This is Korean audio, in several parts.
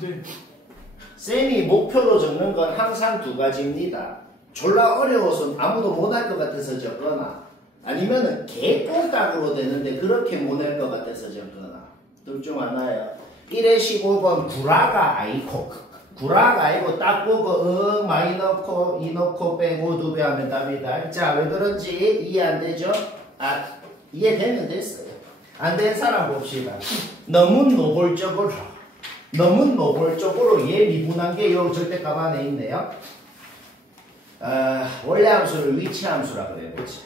네. 쌤이 목표로 적는 건 항상 두 가지입니다. 졸라 어려워서 아무도 못할 것 같아서 적거나 아니면은 개똥딱으로 되는데 그렇게 못할 것 같아서 적거나 둘 중 하나예요. 1에 15번 구라가 아이코 구라가 아니고 딱 보고 많이 넣고 이 넣고 빼고 2배 하면 답이다. 자, 왜 그런지 이해 안 되죠? 아, 이해되면 됐어요. 안 된 사람 봅시다. 너무 노골적으로 얘 미분한 게 요 절대값 안에 있네요. 원래 함수를 위치 함수라 그래요. 그치?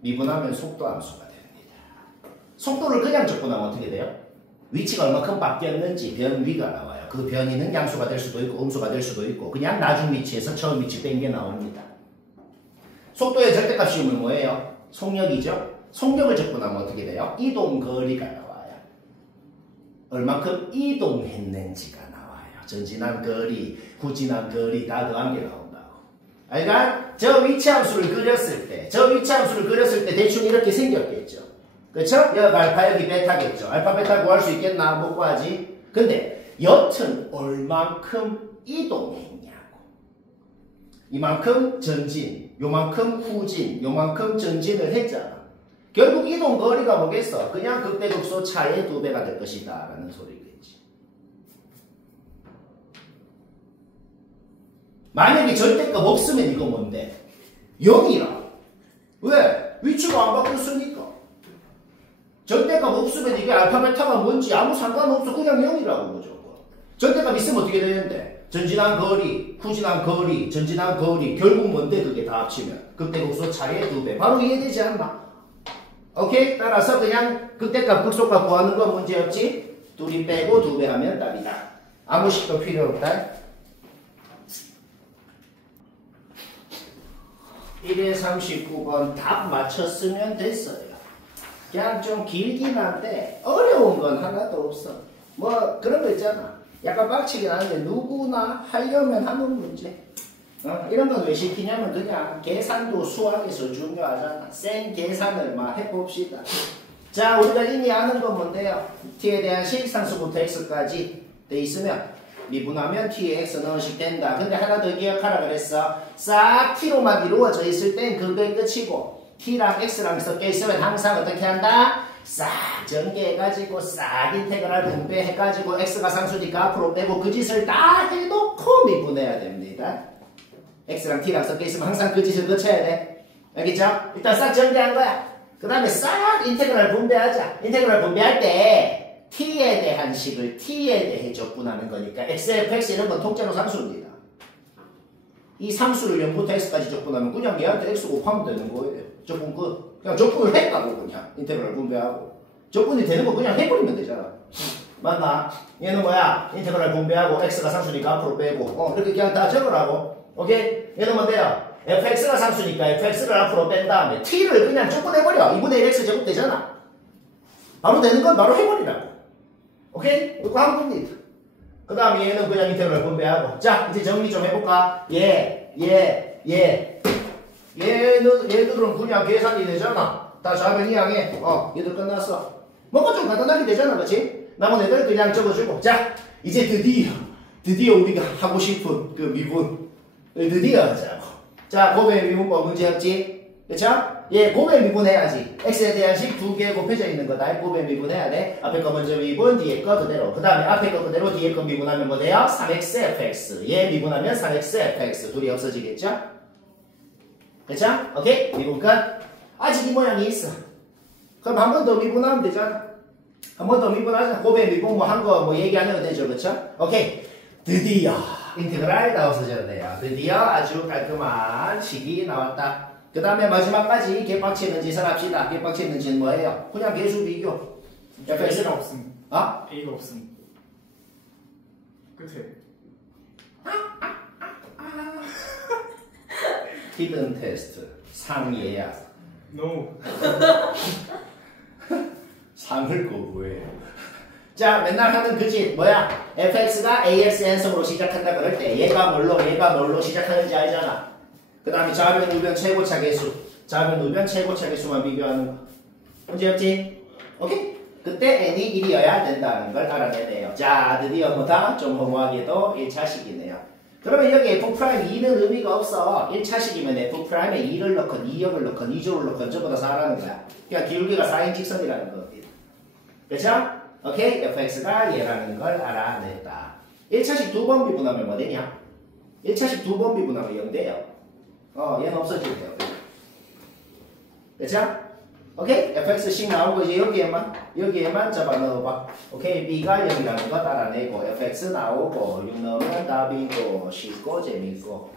미분하면 속도 함수가 됩니다. 속도를 그냥 적고 나면 어떻게 돼요? 위치가 얼마큼 바뀌었는지 변위가 나와요. 그 변위는 양수가 될 수도 있고 음수가 될 수도 있고 그냥 나중 위치에서 처음 위치 뺀 게 나옵니다. 속도의 절대값 씌우면 뭐예요? 속력이죠? 속력을 적고 나면 어떻게 돼요? 이동거리가 나와요. 얼마큼 이동했는지가 나와요. 전진한 거리, 후진한 거리 다 더한 게 나온다고. 그러니까 저 위치 함수를 그렸을 때 대충 이렇게 생겼겠죠. 그렇죠? 여기 알파 여기 베타겠죠. 알파 베타 구할 수 있겠나? 못 구하지. 근데 여튼 얼만큼 이동했냐고. 이만큼 전진, 요만큼 후진, 요만큼 전진을 했잖아. 결국 이동 거리가 뭐겠어? 그냥 극대극소 차의 2배가 될 것이다 라는 소리겠지. 만약에 절대값 없으면 이거 뭔데? 0이라. 왜? 위치가 안 바뀌었으니까. 절대값 없으면 이게 알파 베타가 뭔지 아무 상관없어. 그냥 0이라고 무조건. 절대값 있으면 어떻게 되는데? 전진한 거리, 후진한 거리, 전진한 거리 결국 뭔데 그게 다 합치면? 극대극소 차의 2배. 바로 이해되지 않나? 오케이? 따라서 그냥 극대값 극소값 구하는 건 문제없지? 둘이 빼고 2배 하면 답이다. 아무 식도 필요 없다. 1에 39번 답 맞췄으면 됐어요. 그냥 좀 길긴 한데 어려운 건 하나도 없어. 뭐 그런 거 있잖아. 약간 빡치긴 하는데 누구나 하려면 하는 문제. 이런 건 왜 시키냐면 그냥 계산도 수학에서 중요하잖아. 생 계산을 막 해봅시다. 자, 우리가 이미 아는 건 뭔데요? t에 대한 실상수부터 x까지 돼 있으면 미분하면 t에 x는 의식 된다. 근데 하나 더 기억하라 그랬어. 싹 t로만 이루어져 있을 땐 그게 끝이고 t랑 x랑 섞여 있으면 항상 어떻게 한다? 싹 전개해가지고 싹 인테그랄 분배해가지고 x가 상수니까 앞으로 빼고 그 짓을 다 해놓고 미분해야 됩니다. x랑 t랑 섞여 있으면 항상 그 짓을 거쳐야 돼. 알겠죠? 일단 싹 전개한 거야. 그 다음에 싹 인테그랄 분배하자. 인테그랄 분배할 때 t에 대한 식을 t에 대해 적분하는 거니까 xf(x) 이런 건 통째로 상수입니다. 이 상수를 0부터 x까지 적분하면 그냥 얘한테 x 곱하면 되는 거예요. 적분 그냥 적분을 했다고 그냥 인테그랄 분배하고 적분이 되는 거 그냥 해버리면 되잖아. 맞나? 얘는 뭐야? 인테그랄 분배하고 x가 상수니까 앞으로 빼고 이렇게 그냥 다 적으라고. 오케이? 얘는 뭔데요? fx가 상수니까 fx를 앞으로 뺀 다음에 t를 그냥 적분해버려. 2분의 1x 제곱 되잖아. 바로 되는 건 바로 해버리라고. 오케이? 이거 한 겁니다. 그 다음에 얘는 그냥 인테그랄 분배하고. 자, 이제 정리 좀 해볼까? 얘들은 그냥 계산이 되잖아. 다 좌변 이항해. 얘들 끝났어. 뭔가 좀 간단하게 되잖아. 그치? 남은 애들 그냥 적어주고. 자, 이제 드디어 우리가 하고 싶은 그 미분. 드디어 하자고. 자, 곱의 미분법 문제였지? 그쵸? 얘 곱의 미분해야지. x에 대한 식 2개 곱해져 있는 거다. 곱의 미분해야 돼. 앞에 거 먼저 미분, 뒤에 거 그대로. 그 다음에 앞에 거 그대로, 뒤에 거 미분하면 뭐 돼요? 3xfx. 얘 미분하면 3xfx. 둘이 없어지겠죠? 그쵸? 오케이? 미분 끝. 아직 이 모양이 있어. 그럼 한 번 더 미분하면 되잖아. 한 번 더 미분하자. 곱의 미분 뭐 한 거 뭐 얘기 안 해도 되죠. 그쵸? 오케이. 드디어 인테그랄 다 없어졌네요. 드디어 아주 깔끔한 식이 나왔다. 그 다음에 마지막까지 개빡치는 짓을 합시다. 개빡치는 짓 뭐예요? 그냥 개수 비교. A가 없음. 아? A가 없음. 끝에. 히든 테스트. 상예야. No. 상을 거부해. 자, 맨날 하는 그 짓 뭐야? fx가 ax n성으로 시작한다 그럴 때 얘가 뭘로 시작하는지 알잖아. 그 다음에 좌변, 우변, 최고차 계수. 좌변, 우변, 최고차 계수만 비교하는 거. 문제 없지? 오케이? 그때 n이 1이어야 된다는 걸 알아내네요. 자, 드디어 뭐다? 좀 허무하게도 1차식이네요. 그러면 여기 F'E는 의미가 없어. 1차식이면 F'에 2를 넣건 2역을 넣건 2조를 넣건 전부 다 4라는 거야. 그러니까 기울기가 4인 직선이라는 겁니다. 그렇죠? 오케이? fx가 얘라는 걸 알아냈다. 1차식 두 번 미분하면 뭐 되냐? 1차식 두 번 미분하면 0 돼요. 얘는 없어지고요. 그렇죠? 오케이? fx씩 나오고 이제 여기에만 잡아 넣어봐. 오케이? b가 0이라는 거 알아내고 fx 나오고 6 넣으면 답이고 쉽고 재밌고.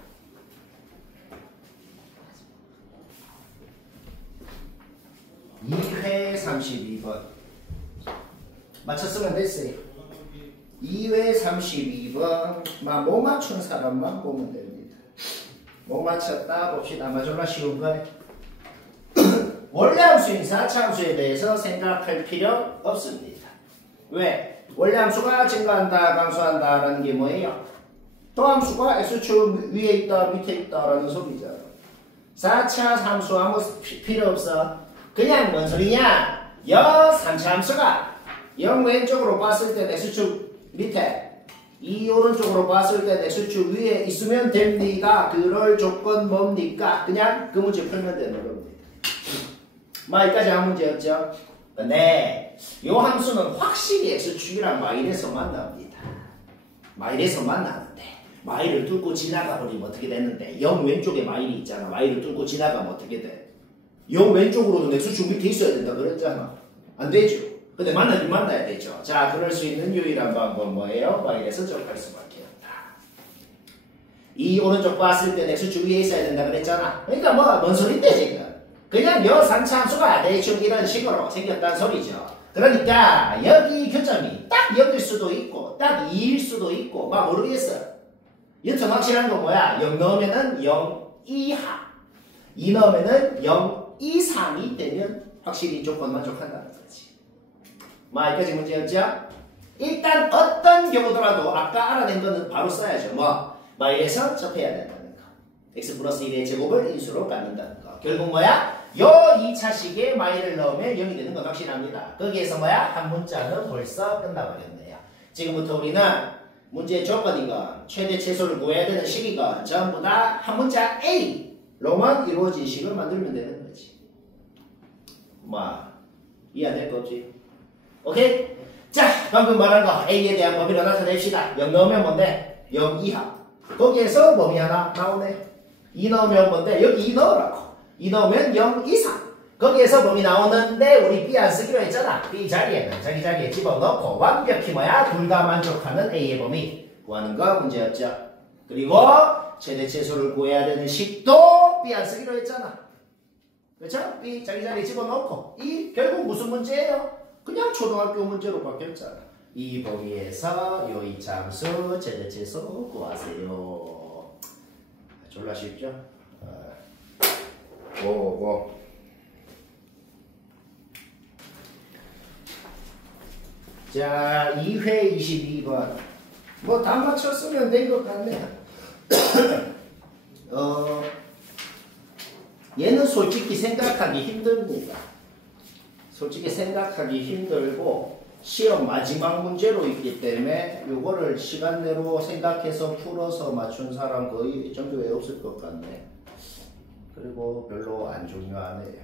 2회 32번 맞췄으면 됐어요. 2회 32번 못 맞춘 사람만 보면 됩니다. 못 맞췄다 봅시다. 아마 졸라 쉬운 거예요. 원래 함수인 4차 함수에 대해서 생각할 필요 없습니다. 왜? 원래 함수가 증가한다 감소한다 라는 게 뭐예요? 또 함수가 x축 위에 있다 밑에 있다 라는 소리잖아. 4차 함수 아무 필요 없어. 그냥 뭔 소리냐? 3차 함수가 0 왼쪽으로 봤을 때 x축 밑에 2 오른쪽으로 봤을 때 x축 위에 있으면 됩니다. 그럴 조건 뭡니까? 그냥 그 문제 풀면 되는 겁니다. 여기까지 한 문제였죠? 근데 이 함수는 확실히 x축이랑 마일에서 만납니다. 마일에서 만나는데 마일을 뚫고 지나가 버리면 어떻게 되는데 0 왼쪽에 마일이 있잖아. 마일을 뚫고 지나가면 어떻게 돼? 0 왼쪽으로는 x축 밑에 있어야 된다 그랬잖아. 안 되죠. 근데 만나긴 만나야 되죠. 자, 그럴 수 있는 유일한 방법은 뭐예요? 마일에서 접할 수밖에 없다. 이 오른쪽 봤을 때 x축 위에 있어야 된다 그랬잖아. 그러니까 뭔 소린데 지금? 그냥 요 3차 함수가 대충 이런 식으로 생겼다는 소리죠. 그러니까 여기 교점이 딱 0일 수도 있고 딱 2일 수도 있고 모르겠어. 여튼 확실한 건 뭐야? 0 넣으면은 0 이하 2 넣으면은 0 이상이 되면 확실히 조건 만족한다는 거지. 여기까지 문제였죠? 일단 어떤 경우더라도 아까 알아낸 거는 바로 써야죠. 이래서 접해야 된다는 거. x 플러스 1의 제곱을 인수로 갖는다는 거. 결국 뭐야? 요 2차식에 마이를 넣으면 0이 되는 건 확실합니다. 거기에서 한 문자는 벌써 끝나버렸네요. 지금부터 우리는 문제의 조건인 건 최대 최소를 구해야 되는 식이건 전부 다 한 문자 A로만 이루어진 식을 만들면 되는 거지. 이해 안 될 거 없지? 오케이? 자, 방금 말한 거 A에 대한 범위로 나타냅시다. 0 넣으면 뭔데? 0 이하. 거기에서 범위 하나 나오네. 2 넣으면 뭔데? 여기 2 넣으라고. 2 넣으면 0 이상. 거기에서 범위 나오는데 우리 B 안 쓰기로 했잖아. B 자리에는 자기 자리에 집어넣고 완벽히 둘 다 만족하는 A의 범위 구하는 거 문제였죠. 그리고 최대 최소를 구해야 되는 식도 B 안 쓰기로 했잖아. 그렇죠? B 자기 자리에 집어넣고 이 결국 무슨 문제예요? 그냥 초등학교 문제로 바뀌었잖아. 이 범위에서 요 2차 함수 최대 최소 구하세요. 졸라 쉽죠? 고. 자, 2회 22번. 다 맞췄으면 된 것 같네. 얘는 솔직히 생각하기 힘듭니다. 솔직히 생각하기 힘들고 시험 마지막 문제로 있기 때문에 요거를 시간 내로 생각해서 풀어서 맞춘 사람 거의 이 정도에 없을 것 같네. 그리고 별로 안 중요하네요.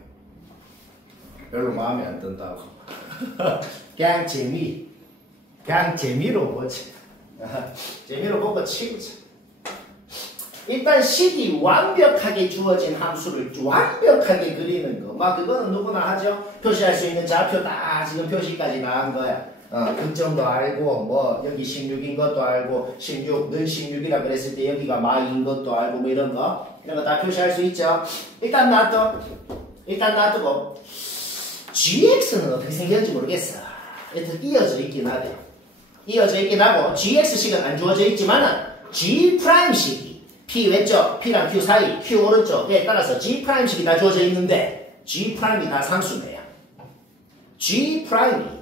별로 마음에 안 든다고. 그냥 재미로 보지. 재미로 보고 치우자. 일단 식이 완벽하게 주어진 함수를 완벽하게 그리는 거. 그거는 누구나 하죠. 표시할 수 있는 좌표 다 지금 표시까지 다 한 거야. 극점도 알고 여기 16인 것도 알고 16, 늘 16이라 그랬을 때 여기가 마인 것도 알고 이런 거 다 표시할 수 있죠. 일단 놔두고 gx는 어떻게 생겼는지 모르겠어. 일단 이어져 있긴 하대요. 이어져 있긴 하고 gx식은 안 주어져 있지만은 g'식이 p 왼쪽, p랑 q 사이, q 오른쪽에 따라서 g'식이 다 주어져 있는데 g'이 다 상수네요. g'이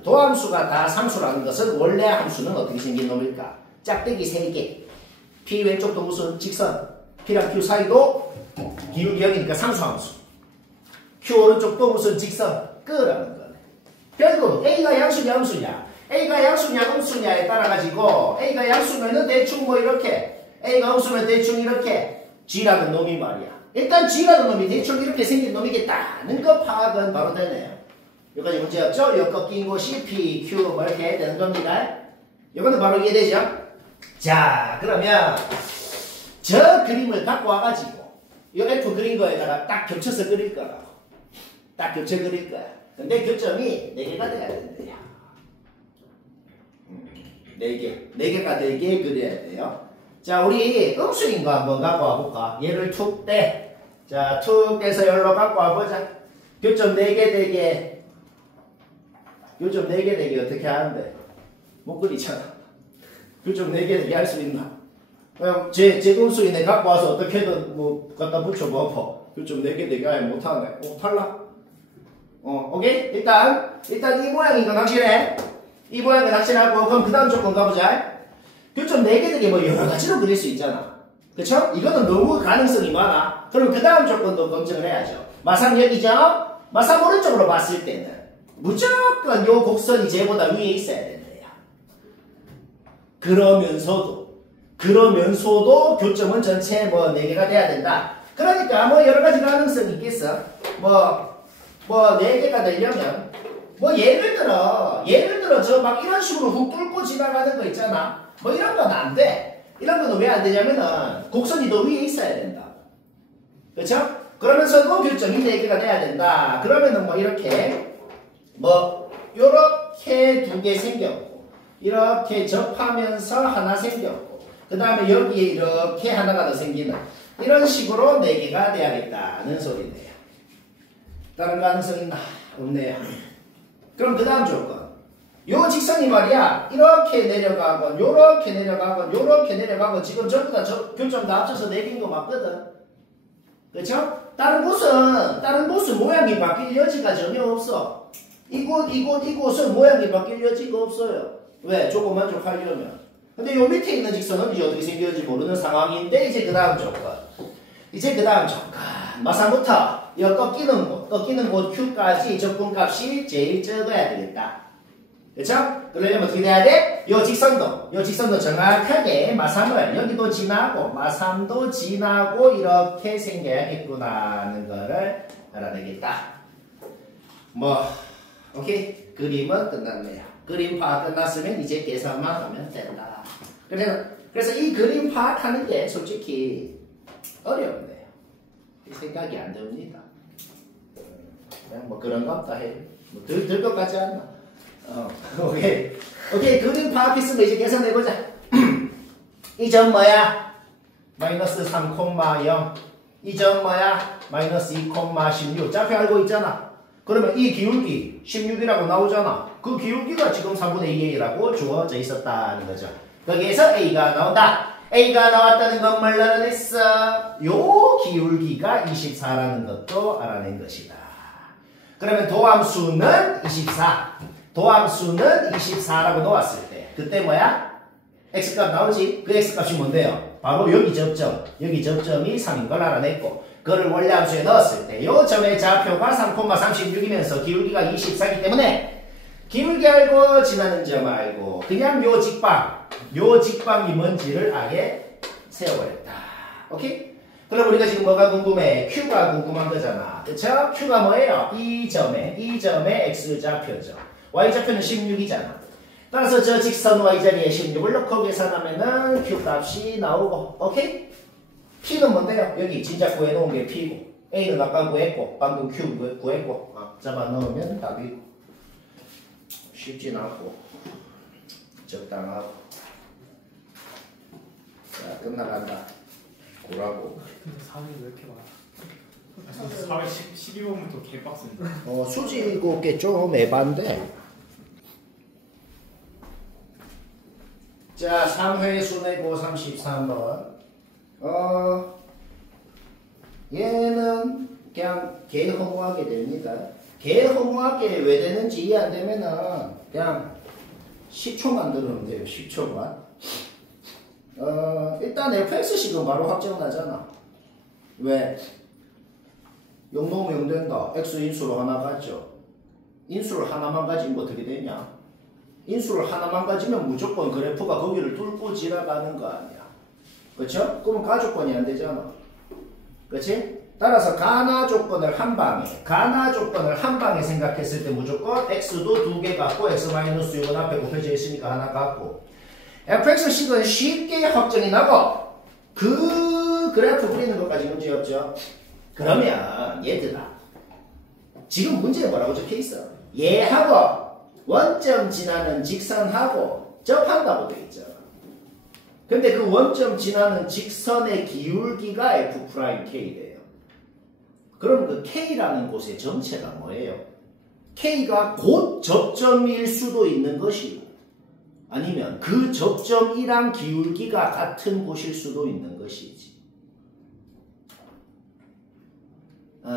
도함수가 다 상수라는 것은 원래 함수는 어떻게 생긴 놈일까? 짝대기 3개. p 왼쪽도 무슨 직선, p랑 q 사이도 기울기 0이니까 상수함수. q 오른쪽도 무슨 직선, 끄라는 거네. 결국 A가 양수냐 음수냐 A가 양수냐 음수냐에 따라 가지고 A가 양수면은 대충 뭐 이렇게 A가 음수면 대충 이렇게 G라는 놈이 말이야. 일단 G라는 놈이 대충 이렇게 생긴 놈이겠다는 거 파악은 바로 되네요. 여기까지 문제 없죠? 요 꺾인 곳이 P, Q 뭐 이렇게 해야 되는 겁니다. 이거는 바로 이해되죠? 자, 그러면 저 그림을 갖고 와가지고 이 F 그린 거에다가 딱 겹쳐서 그릴 거라고. 딱 겹쳐 그릴 거야. 근데 교점이 4개가 돼야 된대요. 4개. 4개가 4개 그려야 돼요. 자, 우리 음수인 거 한번 갖고 와볼까? 얘를 툭 떼. 자, 툭 떼서 여기로 갖고 와보자. 교점 4개 되게. 교점 4개 되게 어떻게 하는데? 못 그리잖아. 교점 4개 되게 할 수 있나? 그냥 제 음수인에 갖고 와서 어떻게든 뭐 갖다 붙여봐. 교점 4개 되게 아예 못하네. 탈락? 오케이? 일단 이 모양인 건 확실해. 이 모양은 확실하고, 그럼 그 다음 조건 가보자. 교점 4개 되게 뭐 여러 가지로 그릴 수 있잖아. 그쵸? 이거는 너무 가능성이 많아. 그럼 그 다음 조건도 검증을 해야죠. 마삼 여기죠? 마삼 오른쪽으로 봤을 때는 무조건 요 곡선이 쟤보다 위에 있어야 된대요. 그러면서도 교점은 전체 뭐 4개가 돼야 된다. 그러니까 뭐 여러 가지 가능성이 있겠어. 뭐 4개가 되려면 뭐 예를 들어 저 막 이런 식으로 훅 뚫고 지나가는 거 있잖아. 뭐 이런 건 안 돼. 이런 거는 왜 안 되냐면은 곡선이 더 위에 있어야 된다. 그렇죠? 그러면서도 교점이 4개가 돼야 된다. 그러면은 뭐 이렇게 요렇게 2개 생겼고, 이렇게 접하면서 하나 생겼고, 그 다음에 여기에 이렇게 하나가 더 생기는 이런 식으로 4개가 돼야겠다는 소리네요. 다른 가능성 있나? 없네요. 그럼 그 다음 조건. 요 직선이 말이야, 이렇게 내려가건, 요렇게 내려가건, 요렇게 내려가건, 지금 전부 다 교점 다 합쳐서 4개인 거 맞거든? 그쵸? 다른 곳은 모양이 바뀔 여지가 전혀 없어. 이곳은 모양이 바뀔 여지가 없어요. 왜? 조건 만족하려면. 근데 요 밑에 있는 직선은 이제 어떻게 생겼는지 모르는 상황인데, 이제 그 다음 조건. 마삼부터 이 꺾이는 곳 Q까지 적분값이 제일 적어야 되겠다. 그쵸? 그러려면 어떻게 돼야 돼? 요 직선도 정확하게 마삼을 여기도 지나고 마삼도 지나고 이렇게 생겨야겠구나 하는 거를 알아내겠다. 오케이? 그림은 끝났네요. 그림 파악 끝났으면 이제 계산만 하면 된다. 그래서 이 그림 파악하는 게 솔직히 어렵네요. 생각이 안 됩니다. 그냥 뭐 그런 거 없다 해. 들 것 같지 않나? 오케이. 그림 파악했으면 이제 계산해보자. 이 점 뭐야? 마이너스 3,0. 이 점 뭐야? 마이너스 2,16. 좌표 알고 있잖아. 그러면 이 기울기 16이라고 나오잖아. 그 기울기가 지금 3분의 2a라고 주어져 있었다는 거죠. 거기에서 a가 나온다. a가 나왔다는 건 뭘 알아냈어? 요 기울기가 24라는 것도 알아낸 것이다. 그러면 도함수는 24. 도함수는 24라고 놓았을 때 그때 뭐야? x값 나오지? 그 x값이 뭔데요? 바로 여기 접점이 3인 걸 알아냈고, 그걸 원래함수에 넣었을 때 요 점의 좌표가 3,36이면서 기울기가 24이기 때문에 기울기 알고 지나는 점 알고 그냥 요 직방이 뭔지를 아예 세워버렸다. 오케이? 그럼 우리가 지금 뭐가 궁금해? Q가 궁금한 거잖아. 그쵸? Q가 뭐예요? 이 점의 X좌표죠. Y좌표는 16이잖아. 따라서 저 직선 Y자리에 16을 넣고 계산하면은 Q 값이 나오고, 오케이? P는 뭔데요? 여기 진작 구해놓은 게 P고, A는 아까 구했고, 방금 Q 구했고, 잡아 넣으면 답이고. 쉽진 않고, 적당하고. 자, 끝나간다. 고라고. 근데 400이 왜 이렇게 많아? 412번부터 개빡센데. 수지 곱게 좀 에반데. 자, 3회 순회고 33번. 얘는 그냥 개 허무하게 됩니다. 개 허무하게 왜 되는지 이해 안 되면은 그냥 10초만 들으면 돼요. 10초만. 일단 fx식은 바로 확정나잖아. 왜? 0 넣으면 0 된다. x 인수로 하나 갔죠. 인수를 하나만 가지면 어떻게 되냐? 인수를 하나만 가지면 무조건 그래프가 거기를 뚫고 지나가는 거 아니야. 그렇죠? 그럼 가조건이 안 되잖아. 그렇지? 따라서 가나 조건을 한 방에 생각했을 때 무조건 x도 두 개 갖고 x-6은 앞에 곱해져 있으니까 하나 갖고 fx식은 쉽게 확정이 나고 그 그래프 그리는 것까지 문제 없죠. 그러면 얘들아 지금 문제에 뭐라고 적혀있어? 얘하고 원점 지나는 직선하고 접한다고 되어 있잖아. 근데 그 원점 지나는 직선의 기울기가 f'K래요. 그럼 그 K라는 곳의 정체가 뭐예요? K가 곧 접점일 수도 있는 것이고 아니면 그 접점이랑 기울기가 같은 곳일 수도 있는 것이지.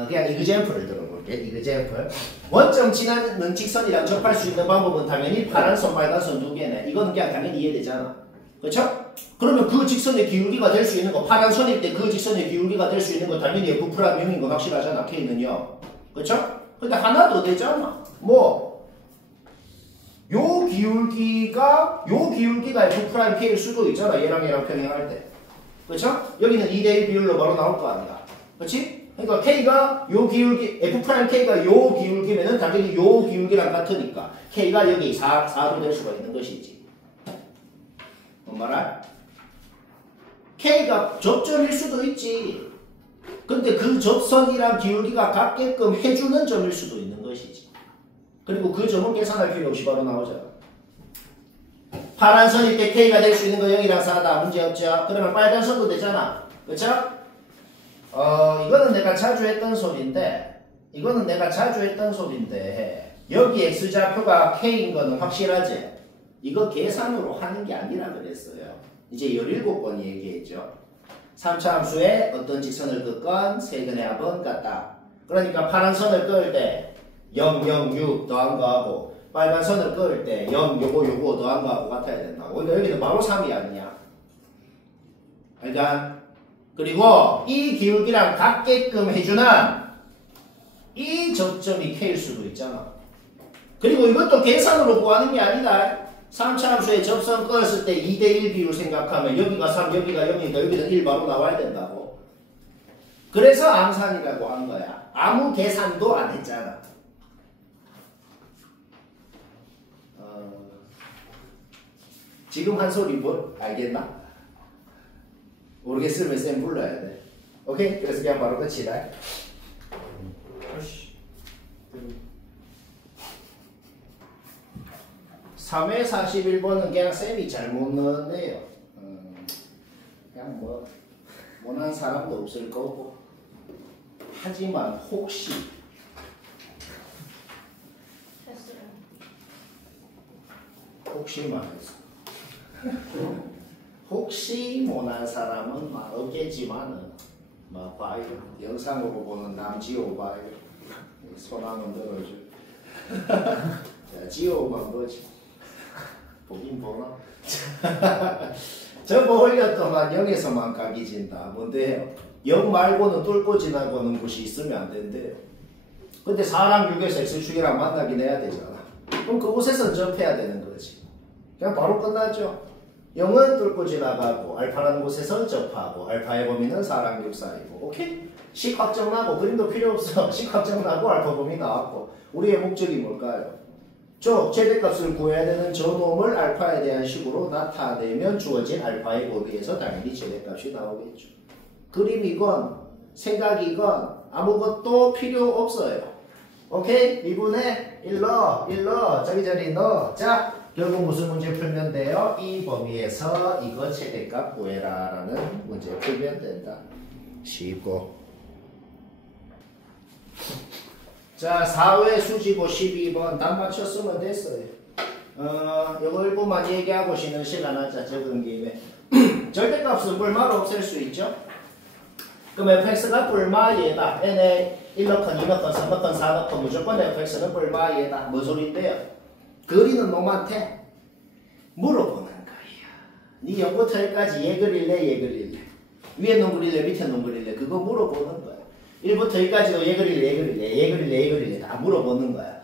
그냥 이그젠플을 들어볼게. 이그젠플. 원점 지나는 직선이랑 접할 수 있는 방법은 당연히 파란 선, 빨간 선 두 개네. 이거는 그냥 당연히 이해되잖아. 그렇죠? 그러면 그 직선의 기울기가 될 수 있는 거, 파란 선일 때 그 직선의 기울기가 될 수 있는 거 당연히 F'0인 건 확실하잖아. K는요. 그렇죠? 근데 하나 더 되잖아. 요 기울기가 F'K일 수도 있잖아. 얘랑 평행할 때. 그렇죠? 여기는 2대1 비율로 바로 나올 거 아니야. 그렇지? 그러니까 K가 요 기울기, F'K가 요 기울기면은 당연히 요 기울기랑 같으니까 K가 여기 4도 될 수가 있는 것이지. 뭔 말할? K가 접점일 수도 있지. 근데 그 접선이랑 기울기가 같게끔 해주는 점일 수도 있는 것이지. 그리고 그 점은 계산할 필요 없이 바로 나오잖아. 파란 선일 때 K가 될 수 있는 거 0이랑 4다. 문제 없죠? 그러면 빨간 선도 되잖아. 그쵸? 이거는 내가 자주 했던 소리인데, 여기 X좌표가 K인 거는 확실하지? 이거 계산으로 하는 게 아니라 그랬어요. 이제 17번 얘기했죠. 3차 함수에 어떤 직선을 긋건 세근의 합은 같다. 그러니까 파란 선을 그을 때 0, 0, 6 더한 거하고 빨간 선을 그을 때 0, 요거 더한 거하고 같아야 된다고. 근데 여기는 바로 3이 아니냐. 알간? 그리고 이 기울기랑 같게끔 해주는 이 접점이 K일 수도 있잖아. 그리고 이것도 계산으로 구하는 게 아니다. 3차 함수에 접선 끊었을 때 2대1 비율 생각하면 여기가 3, 여기가 0이니까 여기는 1 바로 나와야 된다고. 그래서 암산이라고 한 거야. 아무 계산도 안 했잖아. 지금 한 소리 뭘 알겠나? 모르겠으면 쌤 불러야 돼. 오케이? 그래서 그냥 바로 끝이다. 3회 41번은 그냥 쌤이 잘못 넣었네요. 그냥 원하는 사람도 없을 거고. 하지만 혹시 말해서 혹시 못한 사람은 없겠지만은 봐요. 영상으로 보는 남지호 봐요. 손 한번 들어줘. 자, 지호만 보지. 보긴 보나? 저거 올렸더만 0에서만 각이 진다. 뭔데요? 0 말고는 뚫고 지나가는 곳이 있으면 안 된대요. 근데 4랑 6에서 X축이랑 만나긴 해야 되잖아. 그럼 그곳에서 접해야 되는 거지. 그냥 바로 끝나죠. 0은 뚫고 지나가고 알파라는 곳에서 접하고 알파의 범위는 4랑 6 사이고. 오케이? 식 확정나고 그림도 필요 없어. 식 확정나고 알파 범위 나왔고. 우리의 목적이 뭘까요? 최대값을 구해야 되는 저놈을 알파에 대한 식으로 나타내면 주어진 알파의 범위에서 당연히 최대값이 나오겠죠. 그림이건 생각이건 아무것도 필요 없어요. 오케이? 미분해 1로 저기 넣어. 자, 결국 무슨 문제 풀면 돼요? 이 범위에서 이거 최대값 구해라 라는 문제 풀면 된다. 쉽고. 자, 4회 수지고 12번 답 맞췄으면 됐어요. 요거 1분만 얘기하고 쉬는 시간 하자. 적은 김에. 절대값은 뿔마로 없앨 수 있죠? 그럼 fx가 뿔마얘다. n에 1넣건 2넣건 3넣건 4넣건 무조건 fx는 뿔마얘다. 뭔 소린데요? 그리는 놈한테 물어보는 거예요. 니 0부터 1까지 얘 그릴래? 위에 놈 그릴래? 밑에 놈 그릴래? 그거 물어보는 거야. 1부터 2까지도 얘 그릴래? 다 물어보는 거야.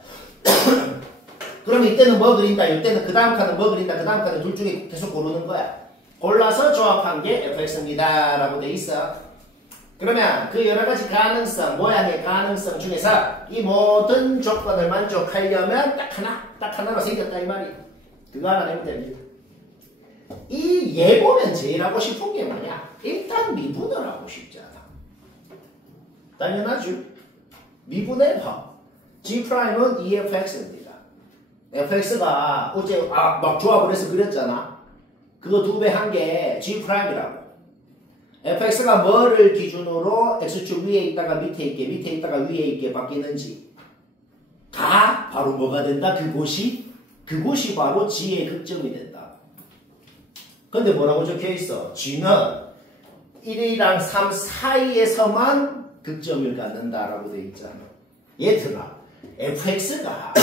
그럼 이때는 뭐 그린다, 이때는 그 다음 칸은 뭐 그린다, 그 다음 칸은 둘 중에 계속 고르는 거야. 골라서 조합한 게 fx입니다 라고 돼 있어. 그러면 그 여러 가지 가능성, 모양의 가능성 중에서 이 모든 조건을 만족하려면 딱 하나로 생겼다 이 말이야. 그거 알아내면 됩니다. 이 얘 보면 제일 하고 싶은 게 뭐냐? 일단 미분을 하고 싶잖아. 당연하죠. 미분해봐. G'은 EFX입니다. fx가 어제 막 조합을 해서 그렸잖아. 그거 2배 한 게 G'이라고. fx가 뭐를 기준으로 x축 위에 있다가 밑에 있게, 밑에 있다가 위에 있게 바뀌는지 가 바로 뭐가 된다? 그곳이 바로 G의 극점이 된다. 근데 뭐라고 적혀있어? G는 1이랑 3 사이에서만 극점을 갖는다라고 돼 있잖아. 얘들아, fx가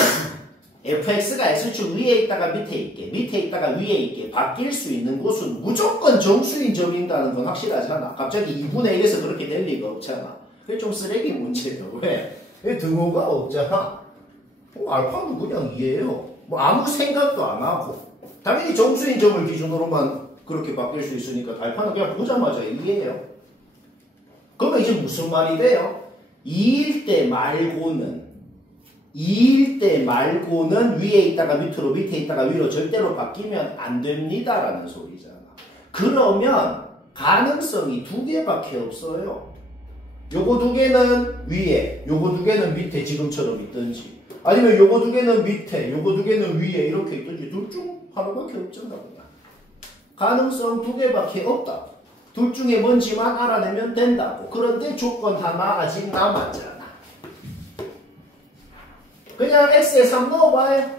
x축 위에 있다가 밑에 있게, 밑에 있다가 위에 있게 바뀔 수 있는 곳은 무조건 정수인 점인다는 건 확실하잖아. 갑자기 2분의 1에서 그렇게 될 리가 없잖아. 그게 좀 쓰레기 문제예요. 왜? 왜 등호가 없잖아. 알파는 그냥 2예요. 뭐 아무 생각도 안 하고. 당연히 정수인 점을 기준으로만 그렇게 바뀔 수 있으니까 알파는 그냥 보자마자 2예요. 그러면 이제 무슨 말이 돼요? 2일 때 말고는 위에 있다가 밑으로, 밑에 있다가 위로 절대로 바뀌면 안 됩니다라는 소리잖아. 그러면 가능성이 2개밖에 없어요. 요거 2개는 위에, 요거 2개는 밑에 지금처럼 있든지, 아니면 요거 2개는 밑에, 요거 2개는 위에 이렇게 있든지 둘 중 하나밖에 없잖아. 가능성 2개밖에 없다. 둘 중에 뭔지만 알아내면 된다고. 그런데 조건 하나 아직 남았잖아. 그냥 x에 3 넣어봐요.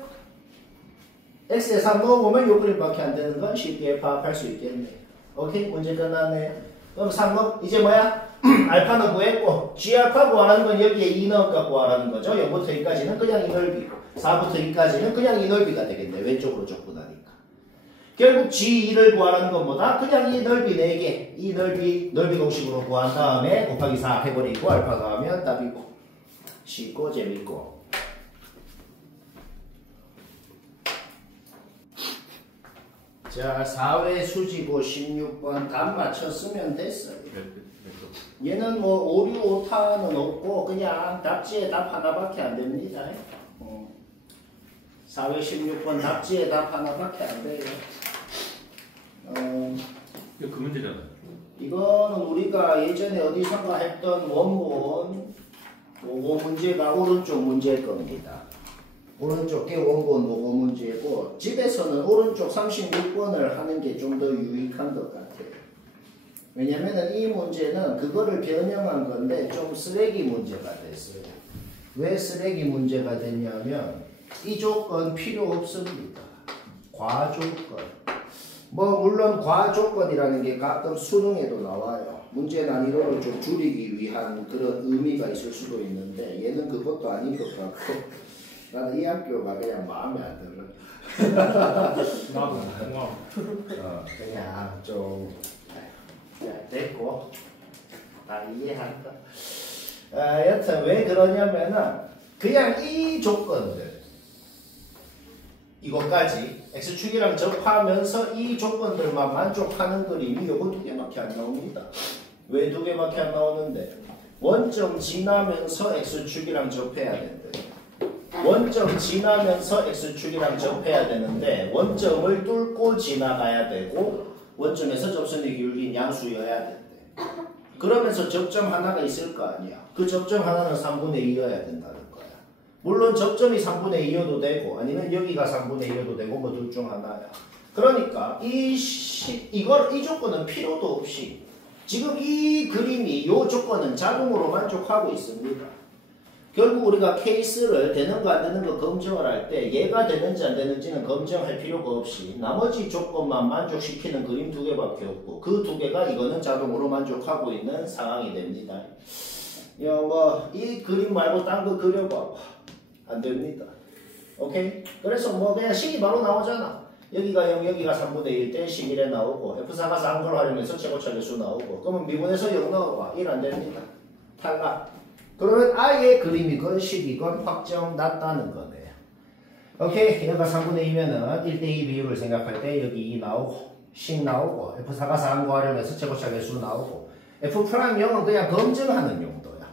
x에 3 넣어보면 요 그림밖에 안 되는 건 쉽게 파악할 수 있겠네. 오케이? 문제 끝났네요. 그럼 3 이제 뭐야? 알파는 구했고 G알파 구하라는 건 여기에 2 넣을까 구하라는 거죠. 0부터 2까지는 그냥 이 넓이고 4부터 2까지는 그냥 이 넓이가 되겠네. 왼쪽으로 접근하니까. 결국 G2를 구하라는 건 뭐다? 그냥 이 넓이 4개. 이 넓이 공식으로 구한 다음에 곱하기 4 해버리고 알파 더하면 답이고. 쉽고 재밌고. 자, 4회 수지고 16번 답 맞췄으면 됐어요. 얘는 뭐 오류 오타는 없고 그냥 답지에 답 하나밖에 안 됩니다. 4회 16번 답지에 답 하나밖에 안 돼요. 이거 그 문제잖아요. 이거는 우리가 예전에 어디선가 했던 원본 요거 문제가 오른쪽 문제일 겁니다. 오른쪽 게 원본 요거 문제고 집에서는 오른쪽 36번을 하는 게 좀 더 유익한 것 같아요. 왜냐면은 이 문제는 그거를 변형한 건데 좀 쓰레기 문제가 됐어요. 왜 쓰레기 문제가 됐냐면 이 조건 필요 없습니다. 과조건. 뭐 물론 과조건이라는 게 가끔 수능에도 나와요. 문제 난이도를 좀 줄이기 위한 그런 의미가 있을 수도 있는데 얘는 그것도 아닌 것 같고 나는 이 학교가 그냥 마음에 안 들어. 나도 그냥 좀 됐고 다 이해한다. 여튼 왜 그러냐면은 그냥 이 조건들 이것까지 x축이랑 접하면서 이 조건들만 만족하는 그림이 요거 2개밖에 안 나옵니다. 왜 2개밖에 안 나오는데? 원점 지나면서 x축이랑 접해야 된대. 원점 지나면서 x축이랑 접해야 되는데 원점을 뚫고 지나가야 되고 원점에서 접선의 기울기인 양수여야 된대. 그러면서 접점 하나가 있을 거 아니야. 그 접점 하나는 3분의 2여야 된다는 거야. 물론 접점이 3분의 2여도 되고 아니면 여기가 3분의 2여도 되고 뭐 둘 중 하나야. 그러니까 이 조건은 필요도 없이 지금 이 그림이 이 조건은 자동으로 만족하고 있습니다. 결국 우리가 케이스를 되는 거 안 되는 거 검증을 할 때 얘가 되는지 안 되는지는 검증할 필요가 없이 나머지 조건만 만족시키는 그림 2개밖에 없고 그 2개가 이거는 자동으로 만족하고 있는 상황이 됩니다. 뭐 이 그림 말고 딴 거 그려봐. 안 됩니다. 오케이? 그래서 뭐 그냥 식이 바로 나오잖아. 여기가 0, 여기가 3분의 1 때 11에 나오고 F4가 싼 걸 활용해서 최고차 계수 나오고 그러면 미분해서 0 넣어봐. 1 안 됩니다. 탈락. 그러면 아예 그림이건 식이건 확정 났다는 거네요. 오케이. 여기가 3분의 2면은 1대2 비율을 생각할 때 여기 2 나오고 10 나오고 F4가 4 구하려면 수채고차 개수 나오고 F'0은 그냥 검증하는 용도야.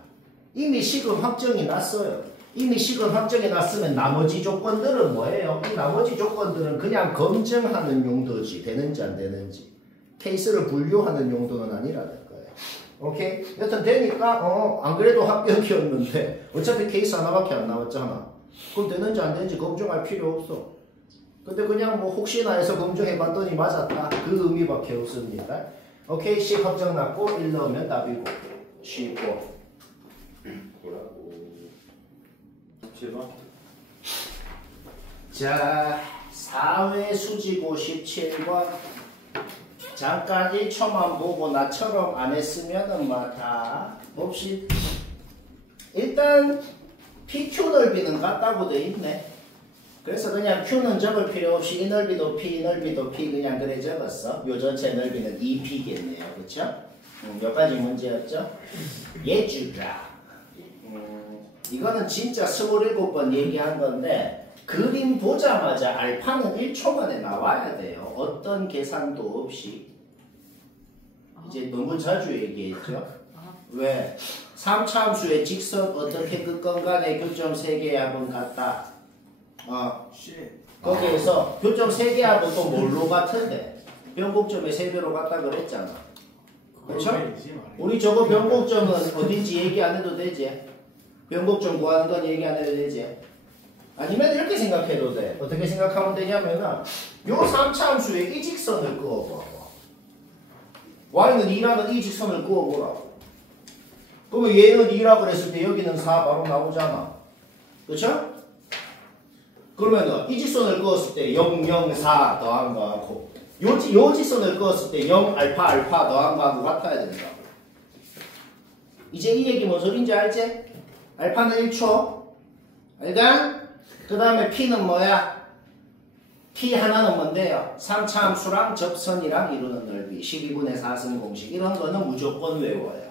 이미 식은 확정이 났어요. 이미 식은 확정이 났으면 나머지 조건들은 뭐예요? 이 나머지 조건들은 그냥 검증하는 용도지. 되는지 안 되는지. 케이스를 분류하는 용도는 아니라는 거예요. 오케이? 여튼 되니까 안 그래도 합격이었는데 어차피 케이스 하나밖에 안 나왔잖아. 그럼 되는지 안 되는지 검증할 필요 없어. 근데 그냥 뭐 혹시나 해서 검증해봤더니 맞았다. 그 의미밖에 없습니다. 오케이, 10 확정 났고 1 넣으면 답이고 15. 뭐라고? 7번? 자, 4회 수지고 17번. 잠깐 1초만 보고 나처럼 안 했으면은 다 봅시다. 일단 PQ 넓이는 같다고 돼 있네. 그래서 그냥 Q는 적을 필요 없이 이 넓이도 P, 이 넓이도 P 그냥 그래 적었어. 요 전체 넓이는 2P겠네요. 그쵸? 여기까지 문제였죠? 예주가. 이거는 진짜 27번 얘기한 건데 그림 보자마자 알파는 1초 만에 나와야 돼요. 어떤 계산도 없이. 이제 너무 자주 얘기했죠? 왜? 3차 함수의 직선 어떻게 긋건 간에 교점 3개의 합은 같다. 거기에서 교점 3개 합은 또 뭘로 같은데? 변곡점의 3배로 같다 그랬잖아. 그렇죠? 우리 저거 변곡점은 어딘지 얘기 안 해도 되지? 변곡점 구하는 건 얘기 안 해도 되지? 아니면 이렇게 생각해도 돼. 어떻게 생각하면 되냐면은 요 3차 함수의 이 직선을 그어봐. y는 2라는 이 직선을 그어보라고. 그러면 얘는 2라 그랬을 때 여기는 4 바로 나오잖아. 그쵸? 그러면은 이 직선을 그었을 때 0, 0, 4 더한 거하고 요 직선을 그었을 때 0, 알파, 알파 더한 거하고 같아야 된다. 이제 이 얘기 뭔 소린지 알지? 알파는 1초. 알다? 그 다음에 P는 뭐야? P 하나는 뭔데요? 3차 함수랑 접선이랑 이루는 넓이 12분의 4승 공식 이런 거는 무조건 외워요.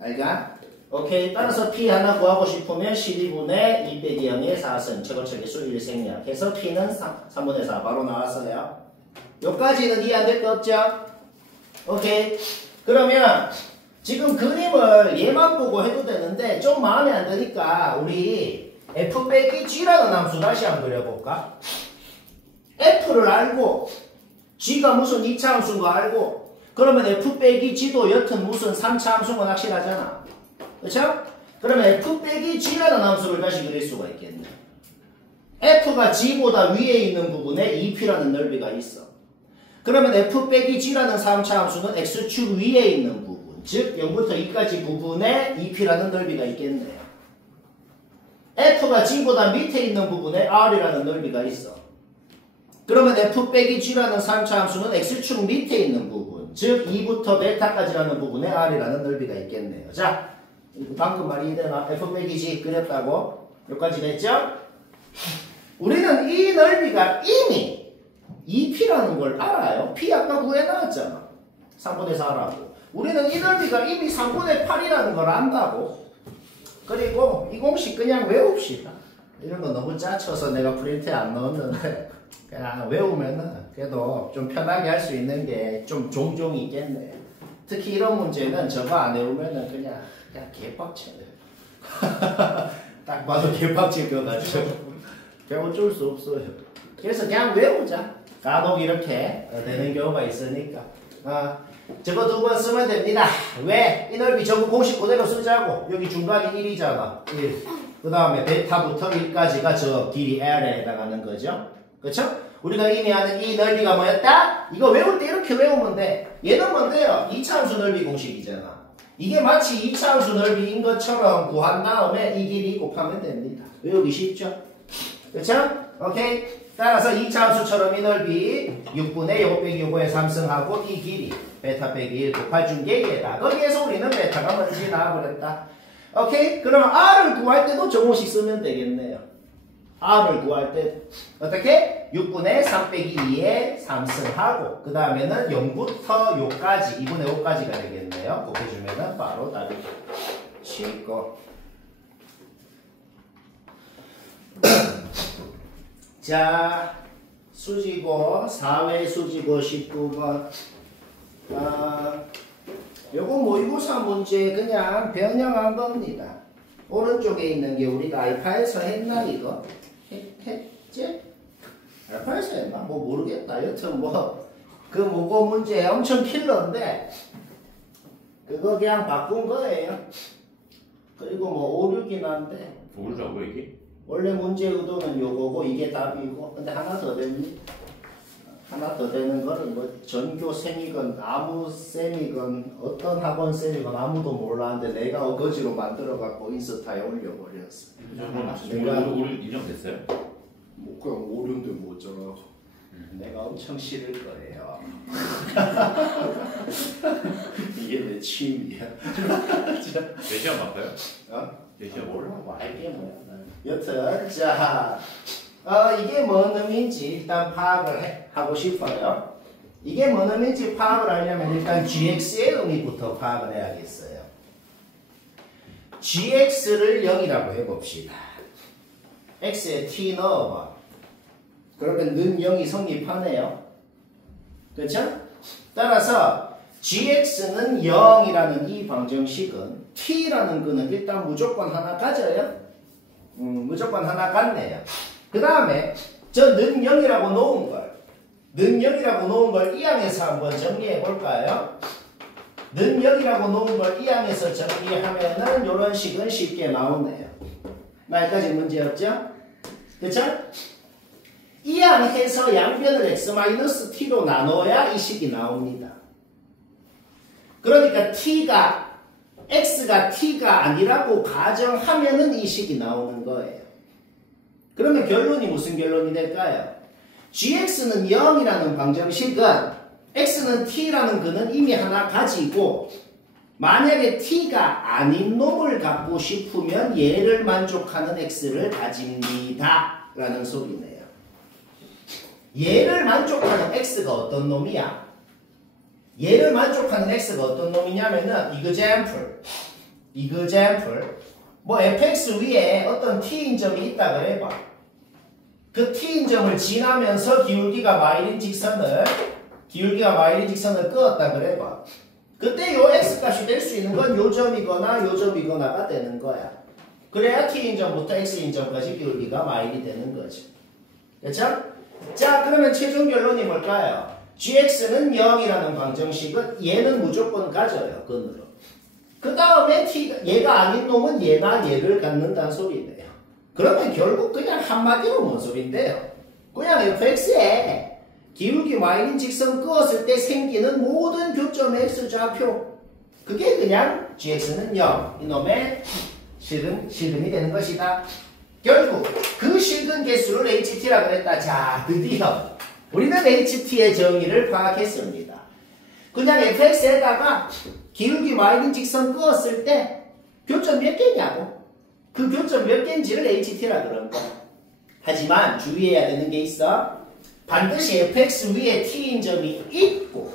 알가? 오케이. 따라서 P 하나 구하고 싶으면 12분의 2 빼기 0의 4승 최고차계수 1생략 해서 P는 3분의 4 바로 나왔어요. 여기까지는 이해 안 될 거 없죠? 오케이. 그러면 지금 그림을 얘만 보고 해도 되는데 좀 마음에 안 드니까 우리 F 빼기 G라는 함수 다시 한번 그려볼까? F를 알고 G가 무슨 2차 함수인 거 알고 그러면 F 빼기 G도 여튼 무슨 3차 함수인 건 확실하잖아. 그쵸? 그러면 F 빼기 G라는 함수를 다시 그릴 수가 있겠네. F가 G보다 위에 있는 부분에 2P라는 넓이가 있어. 그러면 F 빼기 G라는 3차 함수는 X축 위에 있는 부분 즉 0부터 2까지 부분에 2P라는 넓이가 있겠네요. F가 G보다 밑에 있는 부분에 R이라는 넓이가 있어. 그러면 F 빼기 G라는 3차 함수는 X축 밑에 있는 부분 즉 2부터 베타까지라는 부분에 R이라는 넓이가 있겠네요. 자, 방금 말이 이해되나? F 빼기 G 그렸다고? 여기까지 됐죠? 우리는 이 넓이가 이미 2P라는 걸 알아요. P 아까 구해놨잖아. 3분의 4라고. 우리는 이 넓이가 이미 3분의 8이라는 걸 안다고. 그리고 이 공식 그냥 외웁시다. 이런 거 너무 짜쳐서 내가 프린트에 안 넣었는데 그냥 외우면은 그래도 좀 편하게 할 수 있는 게 좀 종종 있겠네. 특히 이런 문제는 저거 안 외우면은 그냥 개빡쳐요. 딱 봐도 개빡칠 것 같죠. 그냥 어쩔 수 없어요. 그래서 그냥 외우자. 간혹 이렇게 되는 경우가 있으니까. 저거 2번 쓰면 됩니다. 왜? 이 넓이 저거 공식 그대로 쓰자고. 여기 중간이 1이잖아. 1. 그 다음에 베타부터 1까지가 저 길이 L에 해당하는 거죠. 그쵸? 우리가 이미 아는 이 넓이가 뭐였다? 이거 외울 때 이렇게 외우면 돼. 얘는 뭔데요? 2차 함수 넓이 공식이잖아. 이게 마치 2차 함수 넓이인 것처럼 구한 다음에 이 길이 곱하면 됩니다. 외우기 쉽죠? 그쵸? 오케이? 따라서 2차 함수처럼 이 넓이 6분의 요거 빼기 요거의 3승하고 이 길이 베타 빼기 1 곱해준 게 얘다. 거기에서 우리는 베타가 뭔지 나와버렸다. 오케이? 그럼 R을 구할 때도 정호식 쓰면 되겠네요. R을 구할 때 어떻게? 6분의 3 빼기 2의 3승하고 그 다음에는 0부터 요까지 2분의 5까지가 되겠네요. 곱해주면은 바로 답이 쉽고 자, 수지고 4회 수지고 19번. 요거 모의고사 문제 그냥 변형한 겁니다. 오른쪽에 있는 게 우리가 알파에서 했나 이거? 했지? 알파에서 했나? 뭐 모르겠다. 여튼 뭐 그 모고 문제 엄청 킬러인데 그거 그냥 바꾼 거예요. 그리고 뭐 5, 6이 난데 모르라고 이게? 원래 문제 의도는 요거고 이게 답이고 근데 하나 더 됩니다. 하나 더 되는 거는 뭐 전교생이건 아무 쌤이건 어떤 학원 쌤이건 아무도 몰랐는데 내가 어거지로 만들어 갖고 인스타에 올려버렸어. 우리 인정됐어요? 뭐 그냥 오류인데 뭐 어쩌라고. 내가 엄청 싫을 거예요. 이게 내 취미야. 내 시험 바꿔요? 어? 내 시험 몰라고 알게 뭐야. 여튼 자 이게 뭔 의미인지 일단 파악을 하고 싶어요. 이게 뭔 의미인지 파악을 하려면 일단 gx의 의미부터 파악을 해야겠어요. gx를 0이라고 해봅시다. x에 t 넣어봐. 그러면 는 0이 성립하네요. 그렇죠? 따라서 gx는 0이라는 이 방정식은 t라는 거는 일단 무조건 하나 가져요. 무조건 하나 갖네요. 그 다음에 저 는 0이라고 놓은 걸 는 0이라고 놓은 걸 이 항에서 한번 정리해 볼까요? 는 0이라고 놓은 걸 이 항에서 정리하면은 요런 식은 쉽게 나오네요. 말까지 문제 없죠? 그쵸? 이 항에서 양변을 x-t로 나눠야 이 식이 나옵니다. 그러니까 x가 t가 아니라고 가정하면은 이 식이 나오는 거예요. 그러면 결론이 무슨 결론이 될까요? gx는 0이라는 방정식은 x는 t라는 거는 이미 하나 가지고 만약에 t가 아닌 놈을 갖고 싶으면 얘를 만족하는 x를 가집니다 라는 소리네요. 얘를 만족하는 x가 어떤 놈이야? 얘를 만족하는 x가 어떤 놈이냐면은 example 뭐 fx 위에 어떤 t인 점이 있다 그래봐. 그 t인 점을 지나면서 기울기가 마일인 직선을 끄었다 그래봐. 그때 요 x값이 될 수 있는 건 요 점이거나 요 점이거나가 되는 거야. 그래야 t인 점부터 x인 점까지 기울기가 마일이 되는 거지. 그렇죠? 자, 그러면 최종 결론이 뭘까요? gx는 0이라는 방정식은 얘는 무조건 가져요. 근으로. 그 다음에 얘가 아닌 놈은 얘나 얘를 갖는다는 소리네요. 그러면 결국 그냥 한마디로 뭔 소린데요? 그냥 fx에 기울기 y인 직선 끄었을 때 생기는 모든 교점 x좌표 그게 그냥 gx는 0 이놈의 실근이 되는 것이다. 결국 그 실근 개수를 ht라 그랬다. 자, 드디어 우리는 ht의 정의를 파악했습니다. 그냥 fx에다가 기울기 y인 직선 끄었을 때 교점 몇 개냐고. 그 교점 몇 개인지를 ht라 그런 거야. 하지만 주의해야 되는 게 있어. 반드시 fx 위에 t인 점이 있고